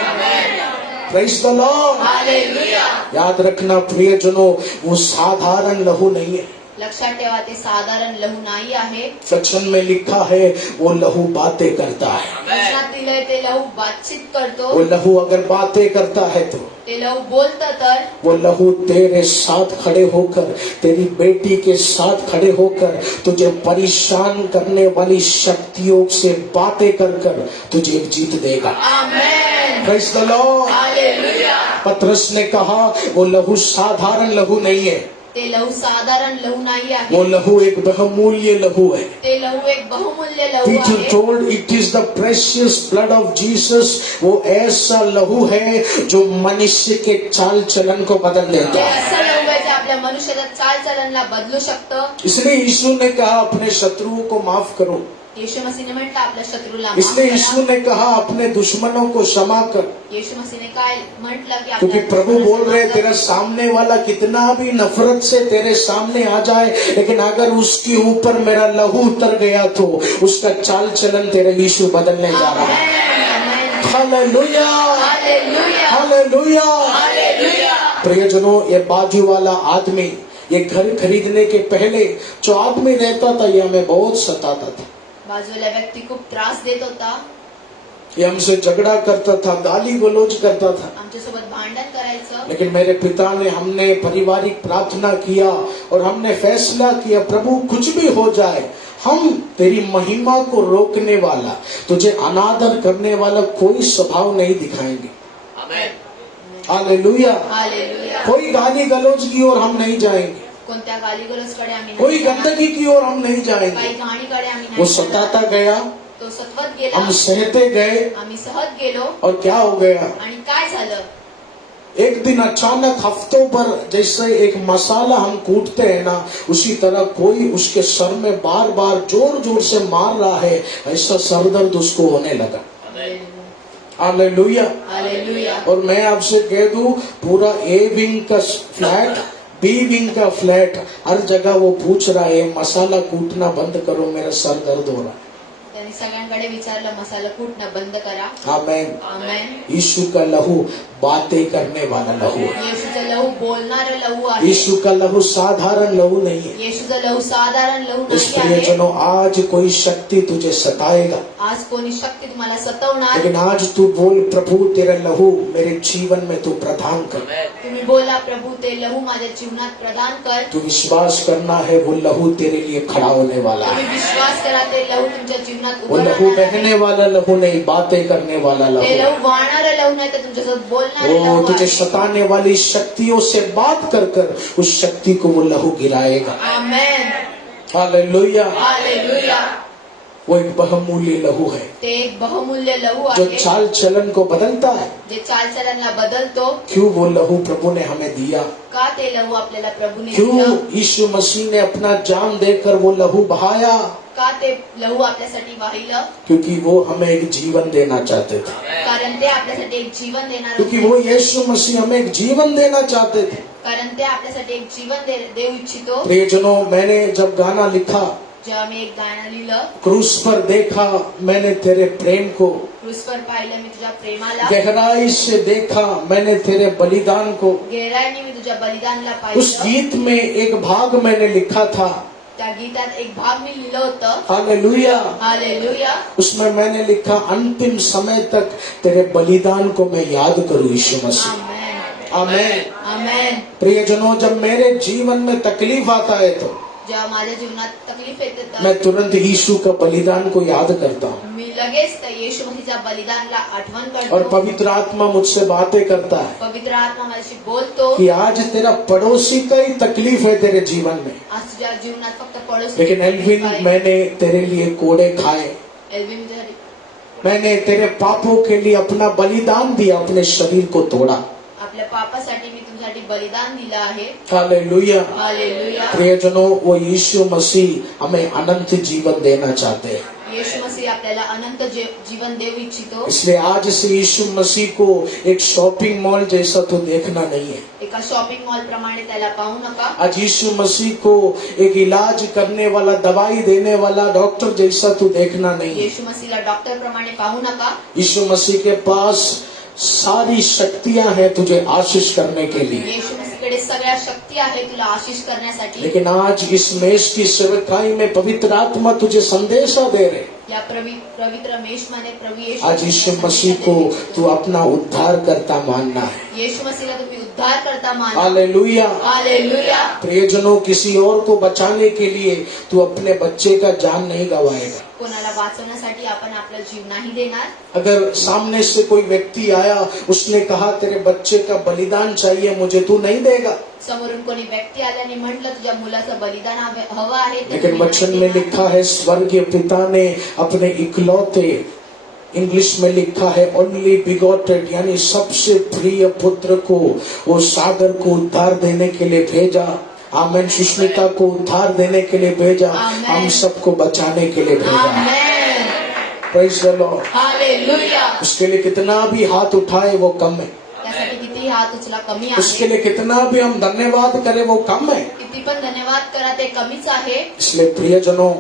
Praise the Lord. हालेलुया। याद रखना प्रियजनों, वो साधारण लहू नहीं है। लक्षात ठेवा ते साधारण लहू नाही आहे। वचन में लिखा है वो लहू बातें करता है। वचनात दिलंय ते लहू बातचीत करतो। वो लहू अगर बातें करता है तो ते लहू बोलतं तर वो लहू तेरे साथ खड़े होकर, तेरी बेटी के साथ खड़े होकर तुझे परेशान करने वाली शक्तियों से बातें कर कर तुझे जीत देगा। Amen. Praise the Lord. Hallelujah. पतरस ने कहा वो लहू साधारण लहू नहीं है, ते लहू साधारण लहू नाही आहे। वो लहू एक बहुमूल्य लहू है। ते लहू एक बहुमूल्य लहू Peter आहे। told it is the precious blood of Jesus। वो ऐसा लहू है जो मनुष्य के चाल चलन को बदल ते देता है। असं लहू आहे जे आपल्या मनुष्याच्या चालचलनला बदलू शकतं। इसलिए यीशु ने कहा अपने शत्रुओं को माफ करो। येशू मसीहने म्हटलं आपल्या शत्रूला माफ इसलिए करा। यीशु ने कहा अपने दुश्मनों को क्षमा कर, येशू मसीहने काय म्हटलं की क्योंकि आपल्या प्रभु बोल रहे दुश्मनाला तेरा सामने वाला कितना भी नफरत से तेरे सामने आ जाए, लेकिन अगर उसके ऊपर मेरा लहू उतर गया तो उसका चाल चलन तेरा यीशु बदलने जा रहा है। Amen. Hallelujah. Hallelujah. Hallelujah. Hallelujah. प्रियजनों, ये बाजू वाला आदमी, ये घर खरीदने के पहले जो आदमी रहता था, ये हमें बहुत सताता था। बाजूला व्यक्ती खूप त्रास देत होता, ये हमसे झगड़ा करता था, गाली गलौज करता था। आमच्यासोबत भांडण करायचं। लेकिन मेरे पिता ने, हमने पारिवारिक प्रार्थना किया और हमने फैसला किया, प्रभु कुछ भी हो जाए, हम तेरी महिमा को रोकने वाला, तुझे अनादर करने वाला कोई स्वभाव नहीं दिखाएंगे। हालेलुया। हालेलुया। कोई गाली गलौज की ओर हम नहीं जाएंगे, कोणत्या गालीगलोजकडे आम्ही कोई नाही जाणार, गंदगी की ओर हम नहीं जाएंगे। काही घाणीकडे आम्ही वो नाही जाणार। सताता गया, तो सतवत गेला, हम सहते गए, आम्ही सहत गेलो और क्या हो गया, आणि काय झालं, एक दिन अचानक हफ्तों पर जैसे एक मसाला हम कूटते हैं ना, उसी तरह कोई उसके सर में बार बार जोर जोर से मार रहा है, ऐसा सरदर्द उसको होने लगा। हालेलुया। हालेलुया। और मैं आपसे कह दूं, पूरा ए विंग का फ्लैट, बी विंग का फ्लैट, हर जगह वो पूछ रहा है मसाला कूटना बंद करो, मेरा सर दर्द हो रहा है। त्यांनी सगळ्यांकडे विचारलं मसाला कूटणं बंद करा। आमेन। आमेन। यीशु का लहू बातें करने वाला लहू है। येशूचं लहू बोलणारं लहू आहे। यीशु का लहू साधारण लहू नहीं है। येशूचं लहू साधारण लहू इस नाही आहे। प्रियजनों, आज कोई शक्ति तुझे सताएगा, आज कोणी शक्ती तुम्हाला सतवणार, लेकिन आज तू बोल, प्रभु तेरा लहू मेरे जीवन में तू प्रदान कर। तुम्ही बोला, प्रभु ते लहू माझ्या जीवनात प्रदान कर। तू विश्वास करना है, वो लहू तेरे लिए खड़ा होने वाला तुम्ही है। विश्वास करा, ते लहू तुमच्या जीवनात वो उभं लहू राहणार आहे। बहने वाला लहू नहीं, बातें करने वाला ते लहू। लहू वाहणारं लहू नाही, तर तुमच्यासोबत बोलणारं वो लहू तुझे आहे। सताने वाली शक्तियों से बात कर कर उस शक्ति को वो लहू गिराएगा। आमेन। हालेलुया। हालेलुया। वो एक बहुमूल्य लहू है ते एक बहुमूल्य लहू जो आहे, चाल चलन को बदलता है। जे चालचलनला बदलतो। क्यों वो लहू प्रभु ने हमें दिया? का ते लहू आपल्याला प्रभूने क्यों दिलं? यीशु मसीह ने अपना जान देकर वो लहू बहाया? का ते लहू आपल्यासाठी वाहिलं? क्योंकि वो हमें एक जीवन देना चाहते थे। कारण ते आपल्यासाठी एक जीवन देणार क्योंकि होते। वो यीशु मसीह हमें एक जीवन देना चाहते थे। कारण ते आपल्यासाठी एक जीवन देऊ इच्छितो। प्रियजनों, मैंने जब गाना लिखा जेव्हा मी एक गाणं लिहिलं, क्रूस पर देखा मैंने तेरे प्रेम को, क्रूस पर पाहिलं मी तुझ्या प्रेमाला, गहराई से देखा मैंने तेरे बलिदान को। गहराईने मी तुझ्या बलिदानला उस पाहिलं. गीत में एक भाग मैंने लिखा था, त्या गीतात एक भाग मी लिहिलं होतं. हालेलुया। हालेलुया. उसमें मैंने लिखा, अंतिम समय तक तेरे बलिदान को मैं याद करूं यीशु मसीह। आमेन. आमेन। आमेन. प्रियजनों, जब मेरे जीवन में तकलीफ आता है तो जेव्हा माझ्या जीवनात तकलीफ येते मैं तर तुरंत यीशु का बलिदान को याद करता हूँ, मी लगेच त्या येशू मसीहच्या बलिदानला आठवण और करतो. पवित्र आत्मा मुझसे बातें करता है पवित्र आत्मा माझ्याशी बोलतो. कि आज तेरा पड़ोसी का ही तकलीफ है तेरे जीवन में, आज तुझ्या जीवनात फक्त पडोसी लेकिन एल्विन मैंने तेरे लिए कोड़े खाए, एल्विन तुझ्यासाठी मैंने तेरे पापों के लिए अपना बलिदान दिया, अपने शरीर को तोड़ा। आपल्या पापासाठी मी तुमच्यासाठी बलिदान दिलं आहे. हालेलुया। हालेलुया. प्रियजनों, वो यीशु मसीह हमें अनंत जीवन देना चाहते हैं, येशू मसीह आपल्याला अनंत जीवन देऊ इच्छितो. इसलिए आज से यीशु मसीह को एक शॉपिंग मॉल जैसा तो देखना नहीं है। एका शॉपिंग मॉल प्रमाणे त्याला पाहू नका. आज यीशु मसीह को एक इलाज करने वाला, दवाई देने वाला डॉक्टर जैसा तो देखना नहीं है। येशू मसीहला डॉक्टर प्रमाणे पाहू नका. यीशु मसीह के पास सारी शक्तियां हैं तुझे आशीष करने के लिए, येशू मसीहकडे सगळ्या शक्ती आहे तुला आशीष करण्यासाठी. लेकिन आज इस मेष की सेवकाई में पवित्र आत्मा तुझे संदेशा दे रहे। या पवित्र मेष माने प्रभु येशू आज यीशु मसीह को तू अपना उद्धार करता मानना है। येशू मसीहला तुम्ही उद्धार करता माना. हालेलुया। हालेलुया. प्रियजनों, किसी और को बचाने के लिए तू अपने बच्चे का जान नहीं गंवाएगा। कोणाला वाचवण्यासाठी आपण आपला जीव नाही देणार. अगर सामने से कोई व्यक्ति आया, उसने कहा तेरे बच्चे का बलिदान चाहिए मुझे, तू नहीं देगा। समोरून कोणी व्यक्ती आल्याने म्हटलं तुझ्या मुलाचं बलिदान हवं आहे तर लेकिन तुम्ही वचन नाही में देणार. लिखा है, स्वर्गीय पिता ने अपने इकलौते, इंग्लिश में लिखा है ओनली बिगॉटेड, यानी सबसे प्रिय पुत्र को वो सागर को उद्धार देने के लिए भेजा। आमेन। सुष्मिता को उद्धार देने के लिए भेजा, आमेन। हम सबको बचाने के लिए भेजा। Amen. Praise the Lord. Hallelujah. उसके लिए कितना भी हाथ उठाए वो कम है, त्यासाठी किती हात उचला कमी उसके आहे. लिए कितना भी हम धन्यवाद करें वो कम है। किती पण धन्यवाद करा ते कमीच आहे. इसलिए प्रियजनों,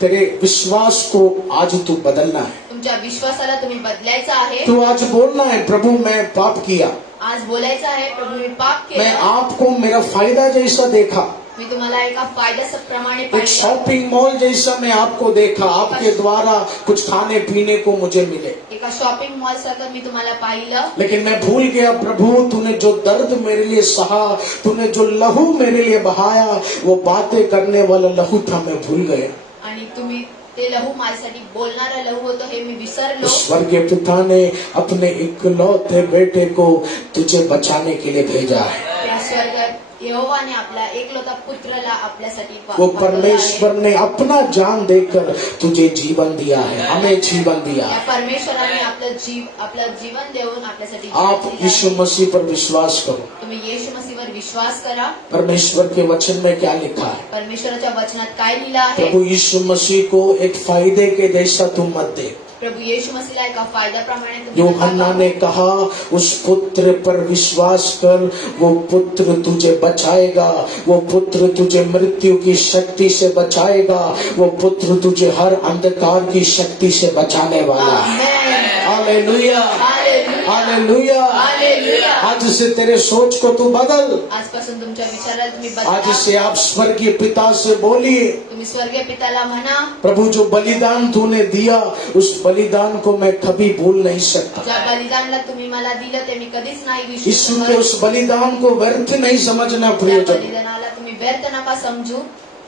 तेरे विश्वास को आज तू बदलना है। तुमच्या विश्वासाला तुम्ही बदलायचं आहे. तू आज बोलना है, प्रभु मैं पाप किया, आज बोलायचं आहे प्रभू मी पाप मैं केलं. आपको मेरा फायदा जैसा देखा, मी तुम्हाला एका फायद्याप्रमाणे एक पाहिलं. शॉपिंग मॉल जैसा मैं आपको देखा, आपके द्वारा कुछ खाने पीने को मुझे मिले, एका शॉपिंग मॉल सारखं मी तुम्हाला पाहिलं. लेकिन मैं भूल गया प्रभु, तूने जो दर्द मेरे लिए सहा, तूने जो लहू मेरे लिए बहाया, वो बातें करने वाला लहू था, मैं भूल गया। आणि तुम्ही ते लहू माझ्यासाठी बोलणारा लहू होतं हे मी विसरलो. स्वर्गीय पिता ने अपने इकलौते बेटे को तुझे बचाने के लिए भेजा है। त्या स्वर्गात यहोवाने आपला एकलौता पुत्रला आपल्यासाठी वो पाठवला आहे. परमेश्वर ने अपना जान देकर तुझे जीवन दिया है, हमें जीवन दिया या है। परमेश्वराने आपलं जीवन देऊन आपल्यासाठी आप जीवन दिलं यीशु आहे. मसीह पर विश्वास करो। तुम्ही येशू मसीहवर विश्वास करा. परमेश्वर के वचन में क्या लिखा है? परमेश्वराच्या वचनात काय लिहिलं आहे? प्रभु यीशु मसीह को एक फायदे के जैसा तू मत दे। प्रभु येशू मसीहला एका फायद्याप्रमाणे तुम्ही यूहन्ना ने कहा, उस पुत्र पर विश्वास कर, वो पुत्र तुझे बचाएगा, वो पुत्र तुझे मृत्यु की शक्ति से बचाएगा, वो पुत्र तुझे हर अंधकार की शक्ति से बचाने वाला है। Amen. Hallelujah. Hallelujah. Hallelujah. Hallelujah. आज से तेरे सोच को तू बदल। आजपासून तुमच्या विचाराला तुम्ही आज बदला. से आप स्वर्गीय पिता से बोलिए, तुम्ही स्वर्गीय पिताला म्हणा, प्रभु जो बलिदान तूने दिया, उस बलिदान को मैं कभी भूल नहीं सकता। ज्या बलिदानला तुम्ही मला दिलं ते मी कधीच नाही विसरू यीशु के शकत. उस बलिदान को व्यर्थ नहीं समझना त्या प्रियजन। बलिदानाला तुम्ही व्यर्थ नका समजू.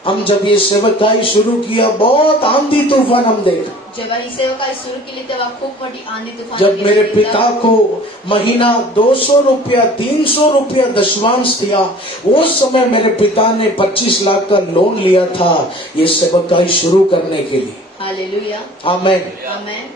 हम जब ये सेवकाई शुरू किया, बहुत आंधी तूफान हम देखे। जेव्हा ही सेवकाई सुरू केली तेव्हा खूप मोठी आंधी तुफान जब गेली मेरे तिथं. पिता को महीना 200 रुपया 300 रुपया दशवांश दिया, उस समय मेरे पिता ने 25 लाख का लोन लिया था ये सेवकाई शुरू करने के लिए। हालेलुया. आमेन। आमेन.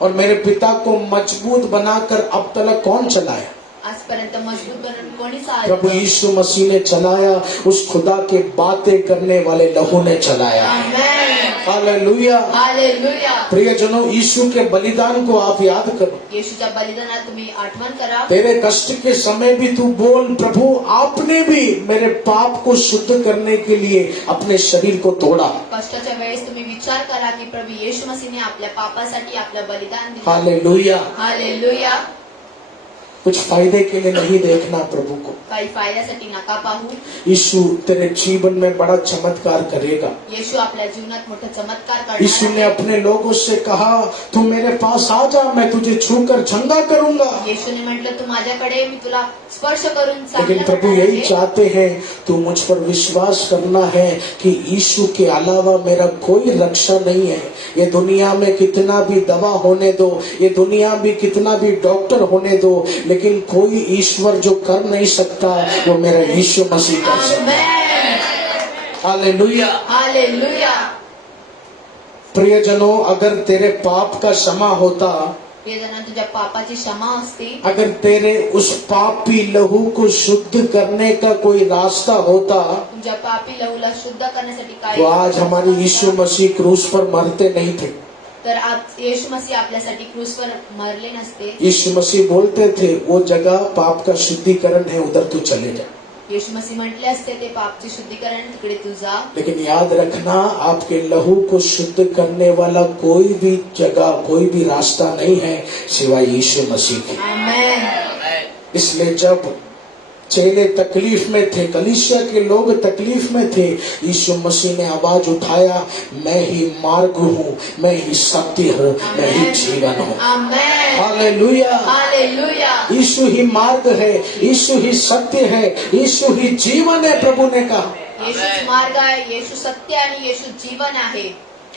और मेरे पिता को मजबूत बनाकर अब तक कौन चलाया? आजपर्यंत मजबूत बनवून कोणी प्रभु चालतं? यीशु मसीह ने चलाया, उस खुदा के बातें करने वाले लहू ने चलाया। आमेन. हालेलुया। हालेलुया। प्रियजनों, यीशु के बलिदान को आप याद करो। येशूच्या बलिदानात तुम्ही आठवण करा। तेरे कष्ट के समय भी तू बोल, प्रभु आपने भी मेरे पाप को शुद्ध करने के लिए अपने शरीर को तोड़ा। कष्टाच्या वेळेस तुम्ही विचार करा की प्रभू येशू मसीहने आपल्या पापासाठी आपलं बलिदान दिलं। हालेलुया। हालेलुया। कुछ फायदे के लिए नहीं देखना प्रभु को। काही फायद्यासाठी नका पाहू। यीशु तेरे जीवन में बड़ा चमत्कार करेगा। येशू आपल्या जीवनात मोठा चमत्कार यीशु ने करणार आहे। अपने लोगों से कहा, तू मेरे पास आ जा, मैं तुझे छूकर चंगा करूंगा। येशूने म्हटलं तू माझ्याकडे, मी तुला स्पर्श करून लेकिन चांगलं प्रभु करणार यही आहे। चाहते हैं, तू मुझ पर विश्वास करना है कि यीशु के अलावा मेरा कोई रक्षा नहीं है। ये दुनिया में कितना भी दवा होने दो, ये दुनिया में कितना भी डॉक्टर होने दो, लेकिन कोई ईश्वर जो कर नहीं सकता वो मेरा यीशु मसीह कर सकता है। आमेन। हालेलुया। हालेलुया। प्रियजनों, अगर तेरे पाप का क्षमा होता, हे जण तुझ्या पापाची क्षमा असती, अगर तेरे उस पापी लहू को शुद्ध करने का कोई रास्ता होता, तुझ्या पापी लहूला शुद्ध करण्यासाठी काय तो आज हमारे यीशु मसीह क्रूस पर मरते नहीं थे। तर आज येशू मसीह आपल्यासाठी क्रूसवर मरले नसते। यीशु मसीह बोलते थे, वो जगह पाप का शुद्धिकरण है, उधर तू चले जा। येशू मसीह म्हटले असते ते पापचे शुद्धीकरण, तिकडे तू जा। लेकिन याद रखना, आपके लहू को शुद्ध करने वाला कोई भी जगह, कोई भी रास्ता नहीं है सिवाय यीशु मसीह के। आमेन। इसलिए जब चेले तकलीफ में थे, कलीसिया के लोग तकलीफ में थे, यीशु मसीह ने आवाज उठाया, मैं ही मार्ग हूँ, मैं ही सत्य हूँ, मैं ही जीवन हूँ। आमेन। हालेलुया। हालेलुया। यीशु ही मार्ग है, यीशु ही सत्य है, यीशु ही जीवन है, प्रभु ने कहा। येशूच मार्ग आहे, येशू सत्य आणि येशू जीवन आहे।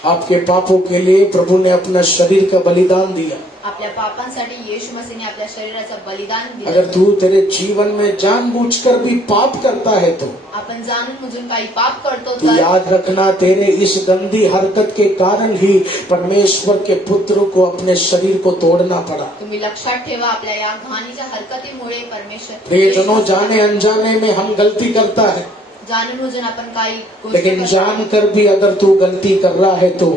आपके पापों के लिए प्रभु ने अपना शरीर का बलिदान दिया। आपल्या पापांसाठी येशू मसीहने आपल्या शरीराचं बलिदान अगर दिलं। तू तेरे जीवन में जानबूझकर भी पाप करता है तो आपण जाणून बुजून काही पाप करतो तू तर याद रखना, तेरे इस गंदी हरकत के कारण ही परमेश्वर के पुत्र को अपने शरीर को तोड़ना पड़ा। तुम्ही लक्षात ठेवा, आपल्या या घाणीच्या हरकतीमुळे परमेश्वर प्रियजनों, जाने अनजाने में हम गलती करता है, जाणून बुजून आपण काही लेकिन गोष्टी जानकर भी अगर तू गलती कर रहा है तो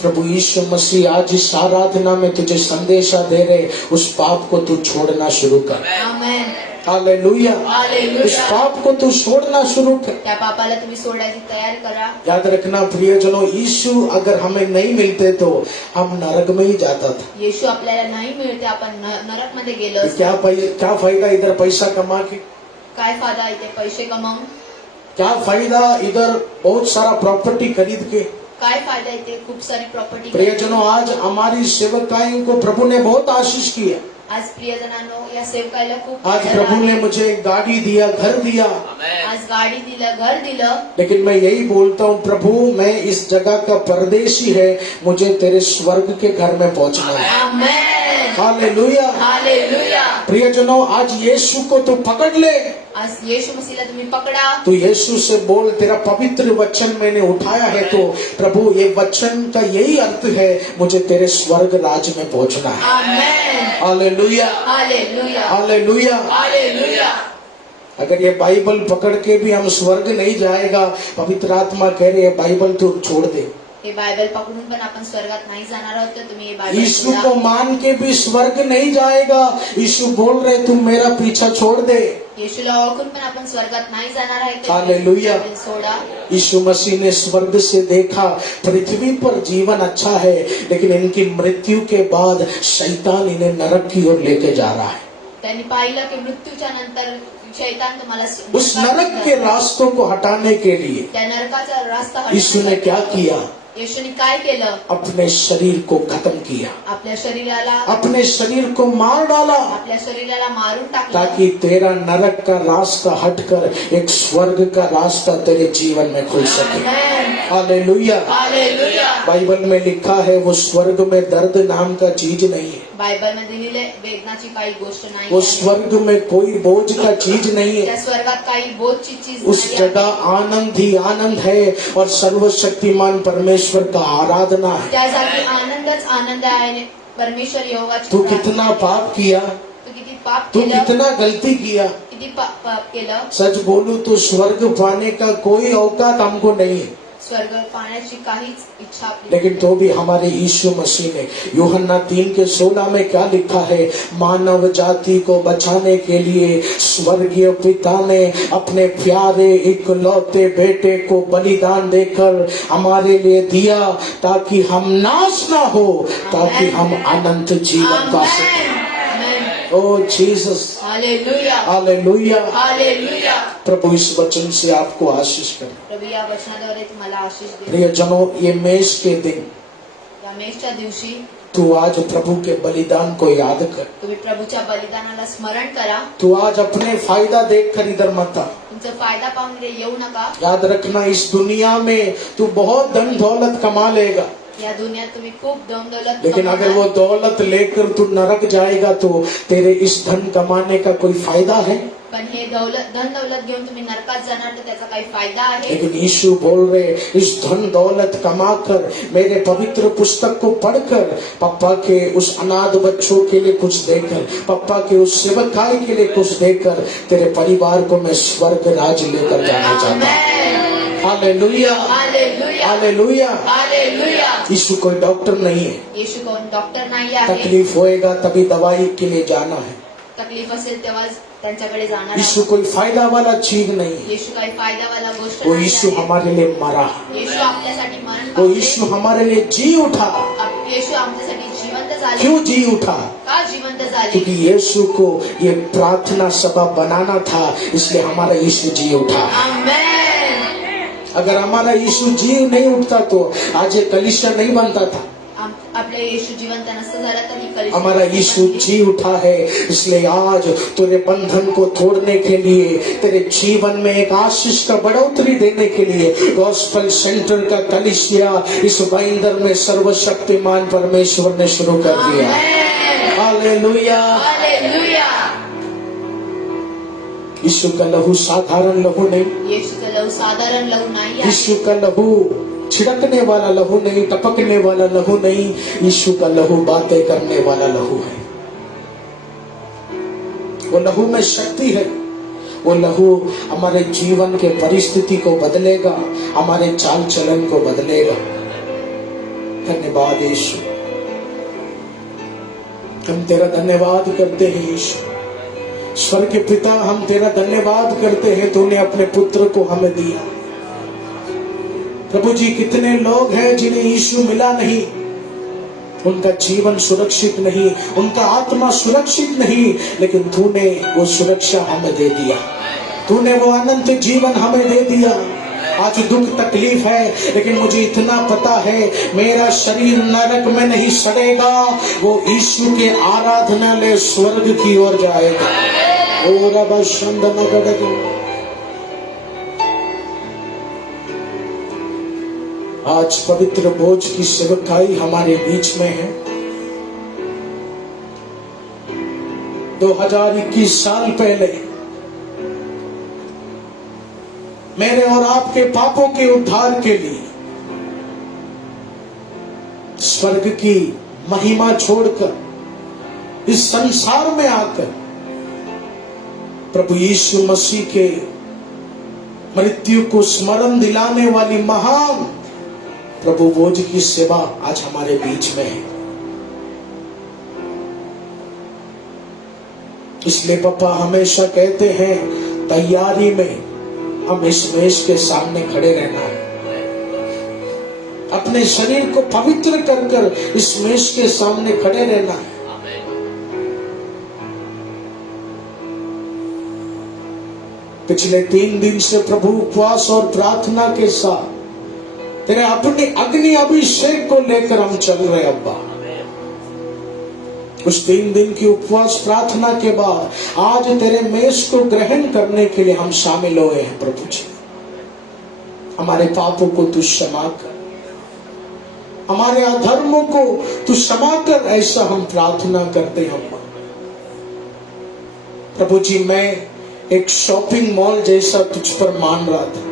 प्रभु यीशु मसीह आज इस आराधना में तुझे संदेशा दे रहे, उस पाप को तू छोड़ना शुरू कर। आमेन। हालेलुया। हालेलुया। उस पाप को तू छोड़ना शुरू कर। त्या पापाला तुम्ही सोडायची तयारी करा। याद रखना प्रियजनों, यीशु अगर हमें नहीं मिलते तो हम नरक में ही जाता था। येशू आपल्याला नाही मिळते, आपण नरक मध्ये गेलो असतो। क्या फायदा इधर पैसा कमा के, काय फायदा इथे पैसे कमावून, क्या फायदा इधर बहुत सारा प्रॉपर्टी खरीद के। काय फायदा इथे खूप सारी प्रॉपर्टी। प्रियजनों, आज हमारी सेवकाई को प्रभु ने बहुत आशीष किया। आज प्रियजनांनो, या सेवकाईला खूप आज आदर प्रभु ने आहे। मुझे गाड़ी दिया, घर दिया, आज गाडी दिलं, घर दिलं, लेकिन मैं यही बोलता हूँ, प्रभु मैं इस जगह का परदेशी है, मुझे तेरे स्वर्ग के घर में पहुंचना है। आमेन। हालेलुया। हालेलुया। प्रियजनों, आज यीशु को तू पकड़ ले। आज येशू मसीहला तुम्ही पकडा। तू यीशु से बोल, तेरा पवित्र वचन मैंने उठाया है, तो प्रभु ये वचन का यही अर्थ है, मुझे तेरे स्वर्ग राज में पहुंचना है। Amen. Hallelujah. Hallelujah. Hallelujah. Hallelujah. अगर ये बाइबल पकड़ के भी हम स्वर्ग नहीं जाएगा, पवित्र आत्मा कह रही है बाइबल तू छोड़ दे। हे बायबल पकडून पण आपण स्वर्गात नाही जाणार आहोत, तर तुम्ही हे बायबल यीशु सोडा। को मान के भी स्वर्ग नहीं जाएगा। यीशु बोल रहे तुम मेरा पीछा छोड़ दे। येशूला ओळखून पण आपण स्वर्गात नाही जाणार आहे, तर हालेलुया। बायबल सोडा। यीशु मसीह ने स्वर्ग से देखा, पृथ्वी पर जीवन अच्छा है, लेकिन इनकी मृत्यु के बाद शैतान इन्हें नरक की ओर लेके जा रहा है। त्यांनी पाहिलं की मृत्यूच्या नंतर शैतान तुम्हाला उस नरक के रास्तों को हटाने के लिए त्या नरकाचा रास्ता यीशु ने क्या किया? येशूने काय केलं? अपने शरीर को खत्म किया, आपल्या शरीराला अपने शरीर को मार डाला, आपल्या शरीराला मारून टाकलं, ताकि तेरा नरक का रास्ता हटकर एक स्वर्ग का रास्ता तेरे जीवन में खुल सके। आमेन। हालेलुया। हालेलुया। बाइबल में लिखा है वो स्वर्ग में दर्द नाम का चीज नहीं है, बायबल मध्ये लिहिले वेदनाची काही गोष्ट नाही वो आहे। स्वर्ग में कोई बोझ का चीज नहीं त्या है। स्वर्गात काही बोधची चीज उस नाही आहे। जगह आनंद ही आनंद है और सर्वशक्तिमान परमेश्वर का आराधना है। त्या जागी आनंदच आनंद आहे। परमेश्वर यहोवाची तू प्रार्थना। कितना पाप किया, तू किती पाप तू केलं, कितना गलती किया, किती पाप केलं। सच बोलूं तो स्वर्ग पाने का कोई औकात हमको नहीं है। स्वर्ग पाण्याची काहीच इच्छा आपली लेकिन तो भी हमारे यीशु मसीह ने यूहन्ना 3:16 में क्या लिखा है, मानव जाति को बचाने के लिए स्वर्गीय पिता ने अपने प्यारे इकलौते बेटे को बलिदान देकर हमारे लिए दिया, ताकि हम नाश ना हो, ताकि हम अनंत जीवन पा सकें। ओ जीसस, हालेलुया, हालेलुया। हालेलुया। प्रभु इस वचन से आपको आशीष करे। प्रभु या वचनाद्वारे तुम्हाला आशीष दे। प्रियजनों, ये मेष के दिन या मेषच्या दिवशी तू आज प्रभु के बलिदान को याद कर। तुम्ही प्रभूच्या बलिदानाला स्मरण करा। तू आज अपने फायदा देखकर इधर मत आ। तुमचा फायदा पाहून इथे येऊ नका। याद रखना, इस दुनिया में तू बहुत धन दौलत कमा लेगा, या दुनियात तुम्ही खूप धन दौलत लेकिन अगर वो दौलत लेकर तू नरक जाएगा तो तेरे इस धन कमाने का कोई फायदा है? पण हे धन दौलत घेऊन तुम्ही नरकात जाणार तर त्याचा काही फायदा आहे? लेकिन यीशु बोल रहे, इस धन दौलत कमाकर, मेरे पवित्र पुस्तक को पढ़कर, पप्पा के उस अनाथ बच्चों के लिए कुछ देकर, पप्पा के उस सेवकाई के लिए कुछ देकर, तेरे परिवार को मैं स्वर्ग राज लेकर जाना चाहता हूँ। Hallelujah, hallelujah, hallelujah. हालेलुया। यीशु कोई डॉक्टर नहीं है। येशू कोण डॉक्टर नाही आहे। तकलीफ होएगा तभी दवाई के लिए जाना है। तकलीफ असेल तेव्हा त्यांच्याकडे जाणार यीशु आहे। कोई फायदा वाला चीज नहीं है। येशू काही फायदावाला गोष्ट वो नाही यीशु आहे। हमारे लिए मरा, येशू आपल्यासाठी मरण वो पावले। यीशु हमारे लिए जी उठा। येशू आमच्यासाठी जिवंत झाले। क्यों जी उठा? का जिवंत झाले? क्योंकि यीशु को ये प्रार्थना सभा बनाना था, इसलिए हमारा यीशु जी उठा। आमेन। अगर हमारा यीशु जी नहीं उठता तो आज ये कलीसिया नहीं बनता था। आपले येशू जिवंत नसतं झालं तर ही कलीसिया हमारा यीशु जी उठा है, इसलिए आज तेरे बंधन को तोड़ने के लिए, तेरे जीवन में एक आशीष का बढ़ोतरी देने के लिए गॉस्पेल सेंटर का कलीसिया इस बाइंदर में सर्वशक्तिमान परमेश्वर ने शुरू कर दिया। Hallelujah, hallelujah. यीशु का लहू साधारण लहू नहीं, येशूचा लहू साधारण लहू नाही आहे। यीशु का लहू छिड़कने वाला लहू नहीं, टपकने वाला लहू नहीं, यीशु का लहू बातें करने वाला लहू है। वो लहू में शक्ति है। वो लहू हमारे जीवन के परिस्थिति को बदलेगा, हमारे चाल चलन को बदलेगा। धन्यवाद यीशु, हम तेरा धन्यवाद करते हैं यीशु। स्वर्ग के पिता, हम तेरा धन्यवाद करते हैं, तूने अपने पुत्र को हमें दिया। प्रभु जी, कितने लोग हैं जिन्हें यीशु मिला नहीं, उनका जीवन सुरक्षित नहीं, उनका आत्मा सुरक्षित नहीं, लेकिन तूने वो सुरक्षा हमें दे दिया, तूने वो अनंत जीवन हमें दे दिया। आज दुख तकलीफ है, लेकिन मुझे इतना पता है मेरा शरीर नरक में नहीं सड़ेगा, वो यीशु के आराधनालय स्वर्ग की ओर जाएगा। ओ रब शंदन, आज पवित्र भोज की सेवकाई हमारे बीच में है। 2021 साल पहले मेरे और आपके पापों के उद्धार के लिए स्वर्ग की महिमा छोड़कर इस संसार में आकर प्रभु यीशु मसीह के मृत्यु को स्मरण दिलाने वाली महान प्रभु भोज की सेवा आज हमारे बीच में है। इसलिए पापा हमेशा कहते हैं, तैयारी में हम इस मेष के सामने खड़े रहना है, अपने शरीर को पवित्र कर कर इस मेष के सामने खड़े रहना है। पिछले 3 दिन से प्रभु उपवास और प्रार्थना के साथ तेरे अपने अग्नि अभिषेक को लेकर हम चल रहे अब्बा। उस 3 दिन की उपवास प्रार्थना के बाद आज तेरे मेष को ग्रहण करने के लिए हम शामिल हुए हैं। प्रभु जी, हमारे पापों को तू क्षमा कर, हमारे अधर्मों को तू क्षमा कर, ऐसा हम प्रार्थना करते हैं अब्बा। प्रभु जी, मैं एक शॉपिंग मॉल जैसा तुझ पर मान रहा था,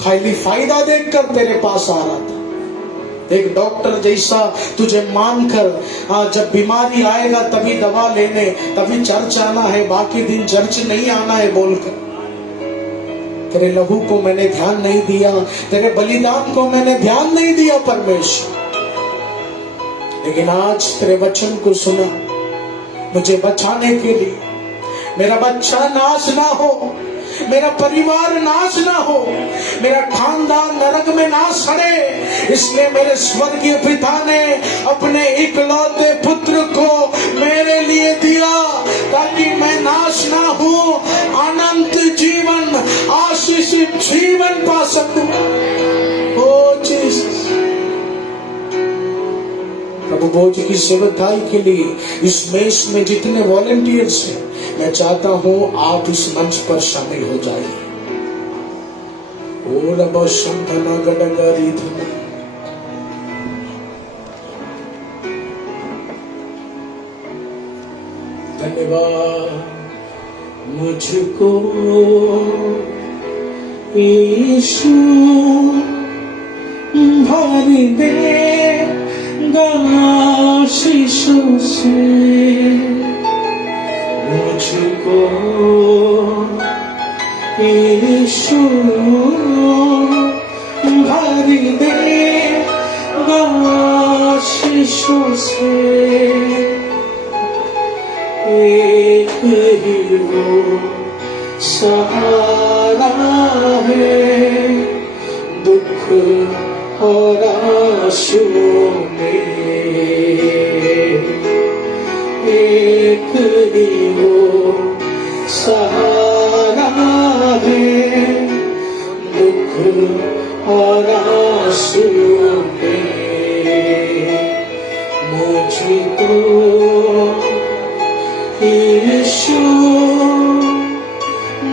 खाली फायदा देखकर तेरे पास आ रहा था। एक डॉक्टर जैसा तुझे मानकर जब बीमारी आएगा तभी दवा लेने, तभी चर्च आना है, बाकी दिन चर्च नहीं आना है बोलकर। तेरे लहू को मैंने ध्यान नहीं दिया, तेरे बलिदान को मैंने ध्यान नहीं दिया परमेश्वर। लेकिन आज तेरे वचन को सुना, मुझे बचाने के लिए, मेरा बच्चा नाश ना हो, मेरा परिवार नाश ना हो, मेरा खानदान नरक में ना सड़े, इसलिए मेरे स्वर्गीय पिता ने अपने इकलौते पुत्र को मेरे लिए दिया, ताकि मैं नाश ना हो, अनंत जीवन, आशीषित जीवन पा सकूं। ओ जीसस, प्रभु भोज की सेवकाई के लिए इस मेष में जितने वॉलंटियर्स हैं, मैं चाहता हूं आप इस मंच पर शामिल हो जाइए। ओ रब शंभना गडगरी धन, धन्यवाद मुझको यीशु भर दे आशीषों से, मुझको यीशु भर दे आशीषों से। एक ही वो सहारा है दुख और आंसुओं में, एक ही वो सहारा है दुख और आंसुओं में। मुझको यीशु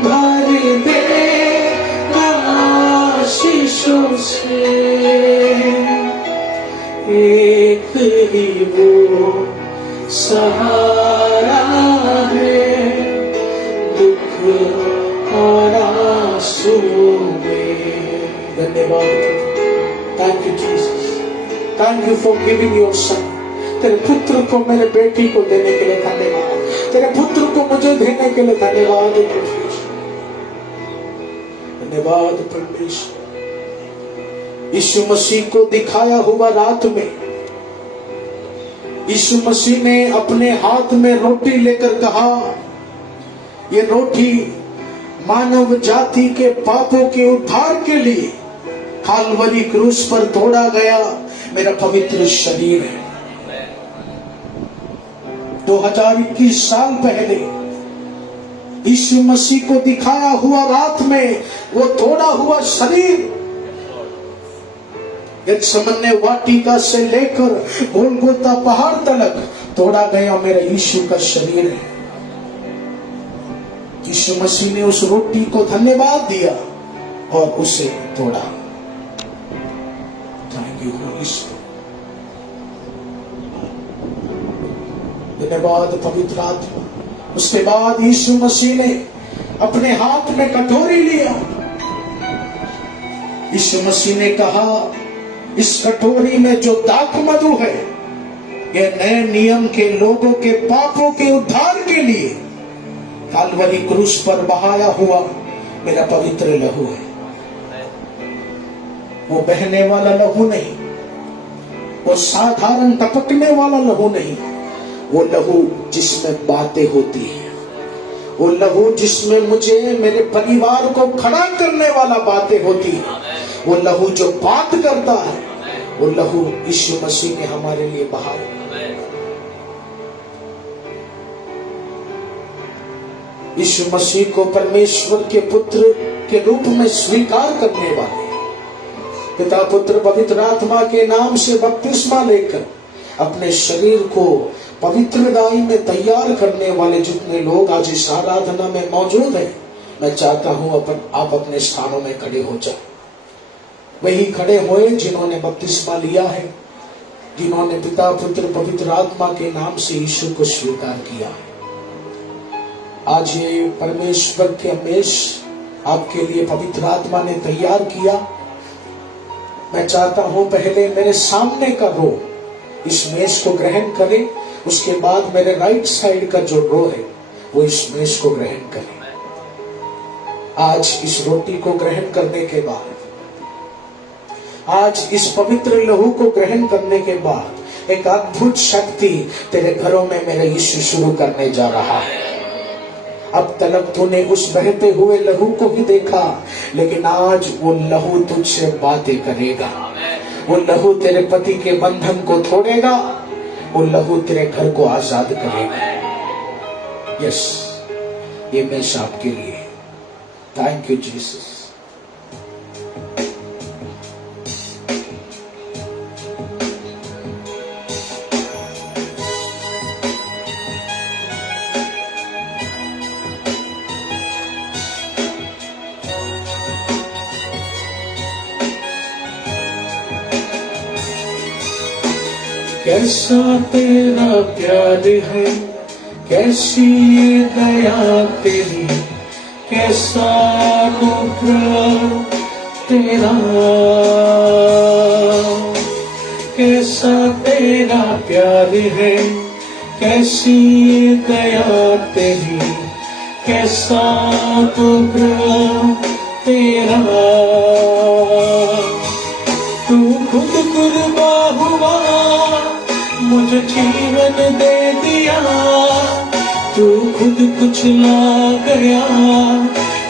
भर दे आशीषों से, एक ही वो सहारा है दुख और आंसुओं में। धन्यवाद, thank you Jesus, thank you for giving your son. तेरे पुत्र को मेरे बेटी को देने के लिए धन्यवाद, तेरे पुत्र को मुझे देने के लिए धन्यवाद। धन्यवाद परमेश्वर। यीशु मसीह को दिखाया हुआ रात में यीशु मसीह ने अपने हाथ में रोटी लेकर कहा, ये रोटी मानव जाति के पापों के उद्धार के लिए काल्वरी क्रूस पर तोड़ा गया मेरा पवित्र शरीर है। 2021 साल पहले यीशु मसीह को दिखाया हुआ रात में वो तोड़ा हुआ शरीर गेत्सेमने वाटिका से लेकर गोलगोता पहाड़ तक तोड़ा गया मेरा यीशु का शरीर है। यीशु मसीह ने उस रोटी को धन्यवाद दिया और उसे तोड़ा। Thank you Holi spirit. धन्यवाद पवित्र आत्मा। उसके बाद यीशु मसीह ने अपने हाथ में कटोरी लिया। यीशु मसीह ने कहा, इस कटोरी में जो दाख मधु है, यह नए नियम के लोगों के पापों के उद्धार के लिए काल्वरी क्रूस पर बहाया हुआ मेरा पवित्र लहू है। वो बहने वाला लहू नहीं, वो साधारण टपकने वाला लहू नहीं, वो लहू जिसमें बातें होती है, वो लहू जिसमें मुझे मेरे परिवार को खड़ा करने वाला बातें होती है, वो लहू जो बात करता है, वो लहू यीशु मसीह ने हमारे लिए बहाया। यीशु मसीह को परमेश्वर के पुत्र के रूप में स्वीकार करने वाले पिता पुत्र पवित्र आत्मा के नाम से बपतिस्मा लेकर अपने शरीर को पवित्रदाई में तैयार करने वाले जितने लोग आज इस आराधना में मौजूद हैं, मैं चाहता हूं आप अपने स्थानों में खड़े हो जाए। वही खड़े हुए जिन्होंने बपतिस्मा लिया है, जिन्होंने पिता पुत्र पवित्र आत्मा के नाम से यीशु को स्वीकार किया है। आज ये परमेश्वर के मेष आपके लिए पवित्र आत्मा ने तैयार किया। मैं चाहता हूं पहले मेरे सामने का रो इस मेष को ग्रहण करे, उसके बाद मेरे राइट साइड का जो रो है वो इस मेष को ग्रहण करे। आज इस रोटी को ग्रहण करने के बाद, आज इस पवित्र लहू को ग्रहण करने के बाद एक अद्भुत शक्ति तेरे घरों में मेरा यीशु शुरू करने जा रहा है। अब तक तूने उस बहते हुए लहू को ही देखा, लेकिन आज वो लहू तुझसे बातें करेगा। वो लहू तेरे पति के बंधन को तोड़ेगा, वो लहू तेरे घर को आजाद करेगा। यस, ये मैसेज आपके लिए। Thank you Jesus. कैसा तेरा प्यार है, कैसी ये दया तेरी, कैसा अनुग्रह तेरा, कैसा तेरा प्यार है, कैसी ये दया तेरी, कैसा अनुग्रह तेरा। तू खुद कुर्बा हुआ, मुझे जीवन दे दिया, तू खुद कुचला गया,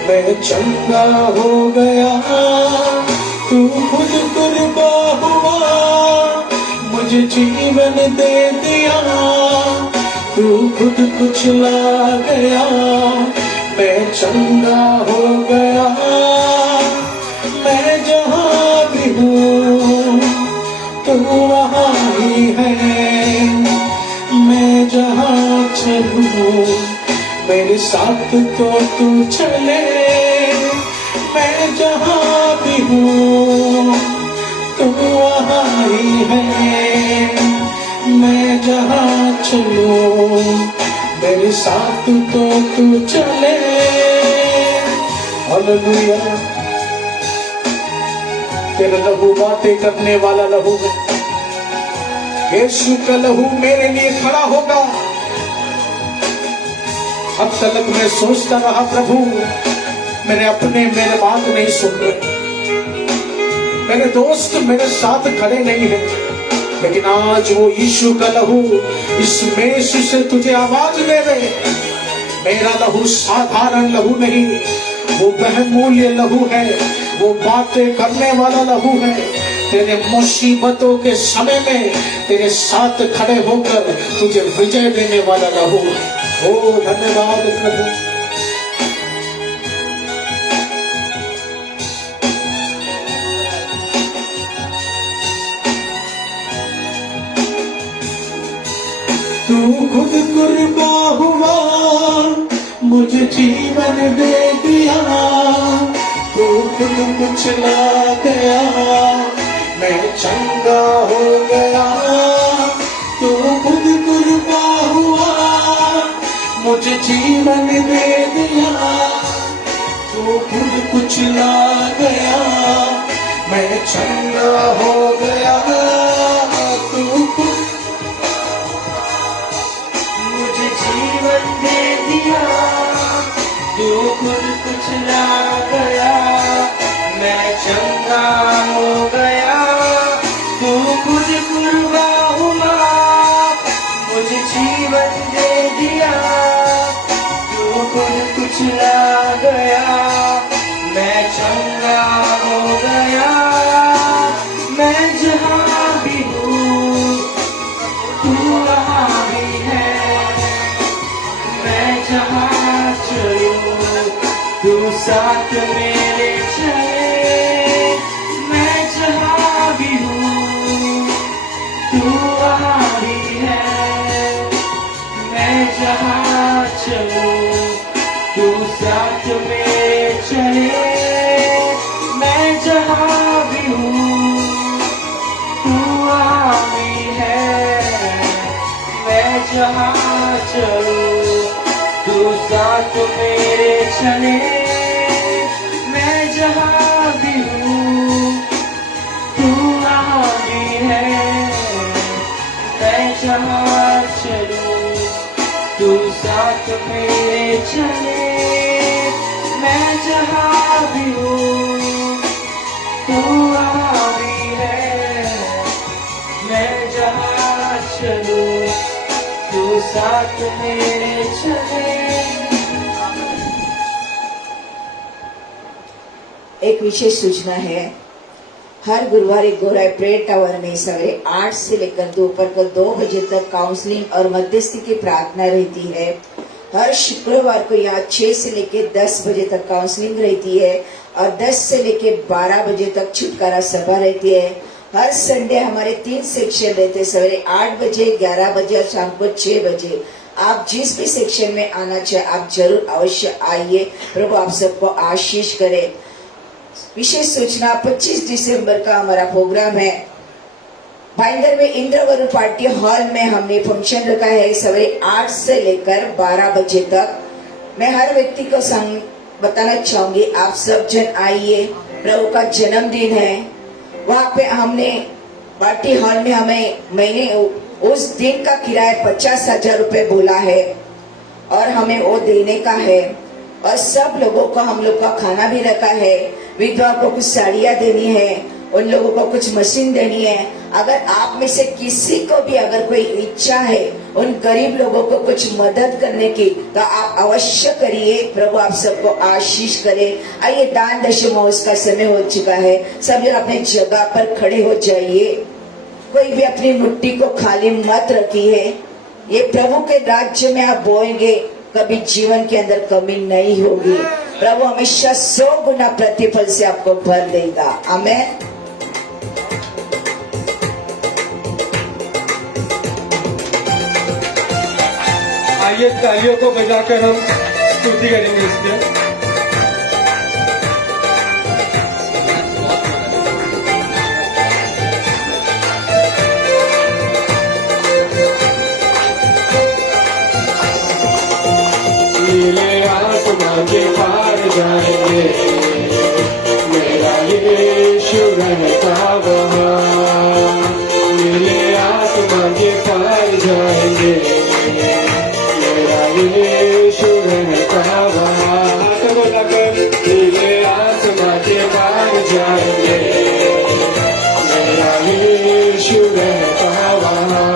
मैं चंगा हो गया। तू खुद कुर्बा हुआ, मुझे जीवन दे दिया, तू खुद कुचला गया, मैं चंगा हो गया। मैं जहाँ भी हूँ तू वहाँ ही है, मैं जहाँ चलूं मेरे साथ तो तू चले। मैं जहाँ भी हूँ तू वहाँ ही है, मैं जहाँ चलूं मेरे साथ तो तू चले। हालेलुया। तेरा लहू बातें करने वाला लहू है। यीशु का लहू मेरे लिए खड़ा होगा। अब तक मैं सोचता रहा प्रभु मेरे बात नहीं सुन रहे, मेरे दोस्त मेरे साथ खड़े नहीं है, लेकिन आज वो यीशु का लहू इस मेष से तुझे आवाज दे रहे। मेरा लहू साधारण लहू नहीं, वो बहुमूल्य लहू है, वो बातें करने वाला लहू है। तेरे मुसीबतों के समय में तेरे साथ खड़े होकर तुझे विजय देने वाला लहू है। ओ धन्यवाद प्रभु। तू खुद कुर्बा हुआ, मुझे जीवन दे दिया, तू खुद कुचला गया, मैं चंगा हो गया। तू खुद कुर्बा हुआ, मुझे जीवन दे दिया, तू खुद कुचला गया, मैं चंगा हो गया। तू खुद मुझे जीवन दे दिया, तू खुद कुचला गया, मैं चंगा हो गया। तू खुद कुर्बा हुआ, मुझे जीवन दे दिया, तू खुद कुचला गया, मैं चंगा हो गया। मैं जहाँ भी हूँ तू वहाँ भी है, मैं जहाँ चलूं तू साथ मेरे चले। मैं जहाँ भी हूँ तू वहाँ भी है, मैं जहाँ चलूं तू साथ मेरे चले। मैं जहाँ भी हूँ तू वहाँ भी है, मैं जहाँ चलूं तू साथ मेरे चले। मैं जहाँ भी हूँ तू वहाँ भी है, मैं जहाँ चलूं तू साथ मेरे चले। मैं जहाँ जहाँ भी हूँ तू वहाँ भी है, मैं जहाँ चलूं तू साथ मेरे चले। एक विशेष सूचना है, हर गुरुवार एक गोराई प्रेयर टावर में सवेरे 8 से लेकर दोपहर को 2 बजे तक काउंसलिंग और मध्यस्थी की प्रार्थना रहती है। हर शुक्रवार को यहाँ 6 से लेकर 10 बजे तक काउंसलिंग रहती है और 10 से लेकर 12 बजे तक छुटकारा सभा रहती है। हर संडे हमारे 3 सेक्शन रहते हैं, सवेरे 8 बजे, 11 बजे और शाम को 6 बजे। आप जिस भी सेक्शन में आना चाहे आप जरूर अवश्य आइए। प्रभु आप सबको आशीष करे। विशेष सूचना, 25 दिसंबर का हमारा प्रोग्राम है। भाईंदर में इंद्रवरुण पार्टी हॉल में हमने फंक्शन रखा है सवेरे 8 से लेकर 12 बजे तक। मैं हर व्यक्ति को बताना चाहूंगी, आप सब जन आइए। प्रभु का जन्मदिन है। वहाँ पे हमने पार्टी हॉल में हमें महीने उस दिन का किराया 50,000 रुपए बोला है और हमें वो देने का है। और सब लोगों को हम लोग का खाना भी रखा है। विधवा को कुछ साड़ियाँ देनी है, उन लोगों को कुछ मशीन देनी है। अगर आप में से किसी को भी अगर कोई इच्छा है उन गरीब लोगों को कुछ मदद करने की, तो आप अवश्य करिए। प्रभु आप सबको आशीष करे। आइए, दान दशमा का समय हो चुका है। सब लोग अपने जगह पर खड़े हो जाइए। कोई भी अपनी मुट्ठी को खाली मत रखिए। ये प्रभु के राज्य में आप बोएंगे, कभी जीवन के अंदर कमी नहीं होगी। प्रभु हमेशा 100 गुना प्रतिफल से आपको भर देगा। आमेन। आइए तालियों को बजाकर हम स्तुति करेंगे इसके। आगे पार जाएंगे, मेरा यीशु रहता वहाँ। नीले आसमां के पार जाएंगे, मेरा यीशु रहता वहाँ। हाथ बोलाकर नीले आसमां के पार जाएंगे, मेरा यीशु रहता वहाँ।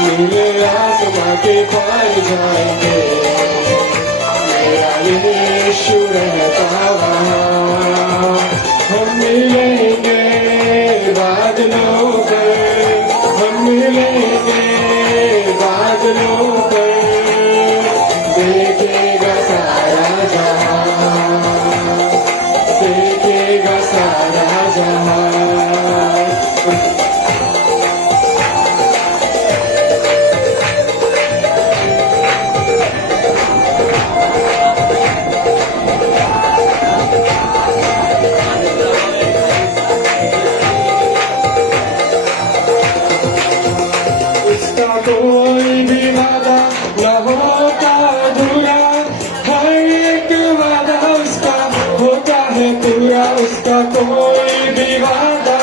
नीले आसमां के पार जाएंगे, यीशु रहता वहाँ। हम मिलेंगे बादलों पर, हम मिलेंगे बादलों पर। देखेगा सारा जहाँ, देखेगा सारा जहाँ। कोई भी वादा न होता अधूरा, हर एक वादा उसका होता है पूरा। उसका कोई भी वादा,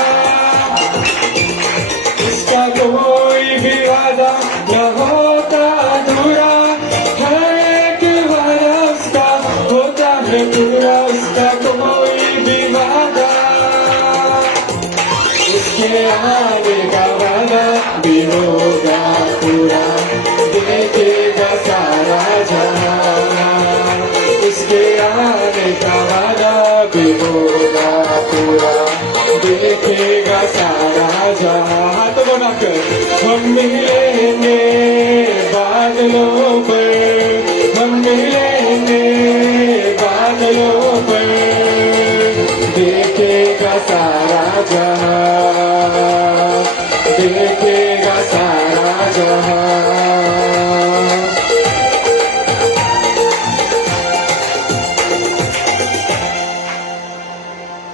उसका कोई भी वादा न होता अधूरा, हर एक वादा उसका होता है पूरा। उसका कोई भी वादा, उसके आने का वादा भी होगा पूरा। देखेगा सारा जहाँ, उसके आने का वादा भी होगा पूरा। देखेगा सारा जहाँ। हाथ बनाकर हम मिलेंगे बादलों पर, हम मिलेंगे बादलों पर। देखेगा सारा जहाँ, देखेगा सारा जहाँ।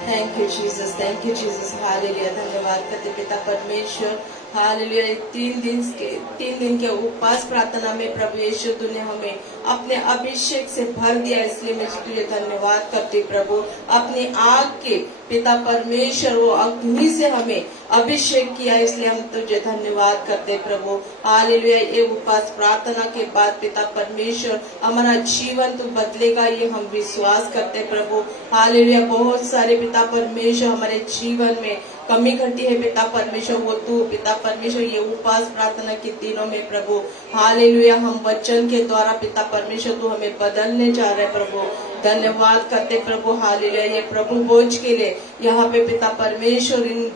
Thank you Jesus, thank you Jesus. Hallelujah. धन्यवाद करते पिता परमेश्वर। हालेलुया। 3 दिन के उपवास प्रार्थना में प्रभु यीशु तूने हमें अपने अभिषेक से भर दिया, इसलिए मैं तुझे धन्यवाद करती प्रभु। अपनी आग के पिता परमेश्वर वो अग्नि से हमें अभिषेक किया, इसलिए हम तुझे धन्यवाद करते प्रभु। हालेलुया। ये उपवास प्रार्थना के बाद पिता परमेश्वर हमारा जीवन तू बदलेगा, ये हम विश्वास करते प्रभु। हालेलुया। बहुत सारे पिता परमेश्वर हमारे जीवन में कमी घटी है पिता परमेश्वर, वो तू पिता परमेश्वर ये उपवास प्रार्थना के दिनों में प्रभु हालेलुया हम वचन के द्वारा पिता परमेश्वर तू हमें बदलने जा रहे प्रभु। धन्यवाद करते प्रभु। हालेलुया। ये प्रभु भोज के लिए यहाँ पे पिता परमेश्वर इन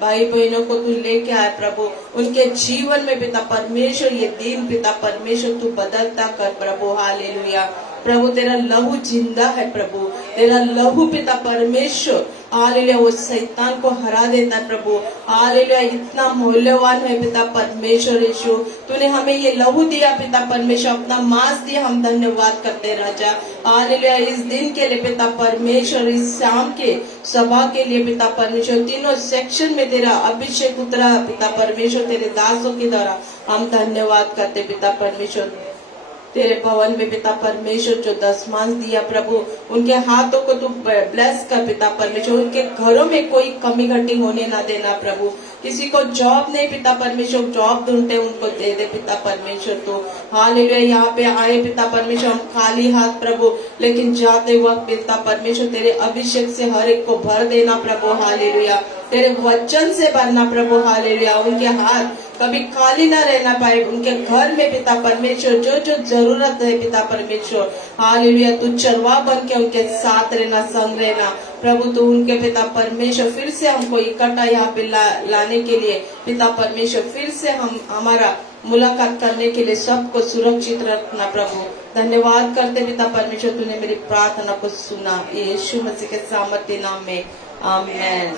भाई बहनों को तू लेके आए प्रभु, उनके जीवन में पिता परमेश्वर ये दिन पिता परमेश्वर तू बदलता कर प्रभु। हालेलुया। प्रभु तेरा लहू जिंदा है प्रभु, तेरा लहू पिता परमेश्वर हालेलुया वो शैतान को हरा देता है प्रभु। हालेलुया। इतना मूल्यवान है पिता परमेश्वर यीशु, तूने हमें ये लहू दिया पिता परमेश्वर, अपना मांस दिया, हम धन्यवाद करते राजा। हालेलुया। इस दिन के लिए पिता परमेश्वर, इस शाम के सभा के लिए पिता परमेश्वर, तीनों सेक्शन में तेरा अभिषेक उतरा पिता परमेश्वर, तेरे दासों के द्वारा हम धन्यवाद करते पिता परमेश्वर। तेरे भवन में पिता परमेश्वर जो दशमांश दिया प्रभु, उनके हाथों को तू ब्लेस कर पिता परमेश्वर, उनके घरों में कोई कमी घटी होने ना देना प्रभु। किसी को जॉब नहीं पिता परमेश्वर, जॉब ढूंढते उनको दे दे पिता परमेश्वर तो। हालेलुया। यहाँ पे आए पिता परमेश्वर हम खाली हाथ प्रभु, लेकिन जाते वक्त पिता परमेश्वर तेरे अभिषेक से हर एक को भर देना प्रभु। हालेलुया। तेरे वचन से भरना प्रभु। हालेलुया। उनके हाथ कभी खाली ना रहना पाए, उनके घर में पिता परमेश्वर जो जो जरूरत है पिता परमेश्वर हालेलुया तू चरवा बन के उनके साथ रहना, संग रहना प्रभु। तू उनके पिता परमेश्वर फिर से हमको इकट्ठा यहाँ पे लाने के लिए पिता परमेश्वर, फिर से हम हमारा मुलाकात करने के लिए सबको सुरक्षित रखना प्रभु। धन्यवाद करते पिता परमेश्वर, तूने मेरी प्रार्थना को सुना, यीशु मसीह के सामर्थ्य नाम में आमीन।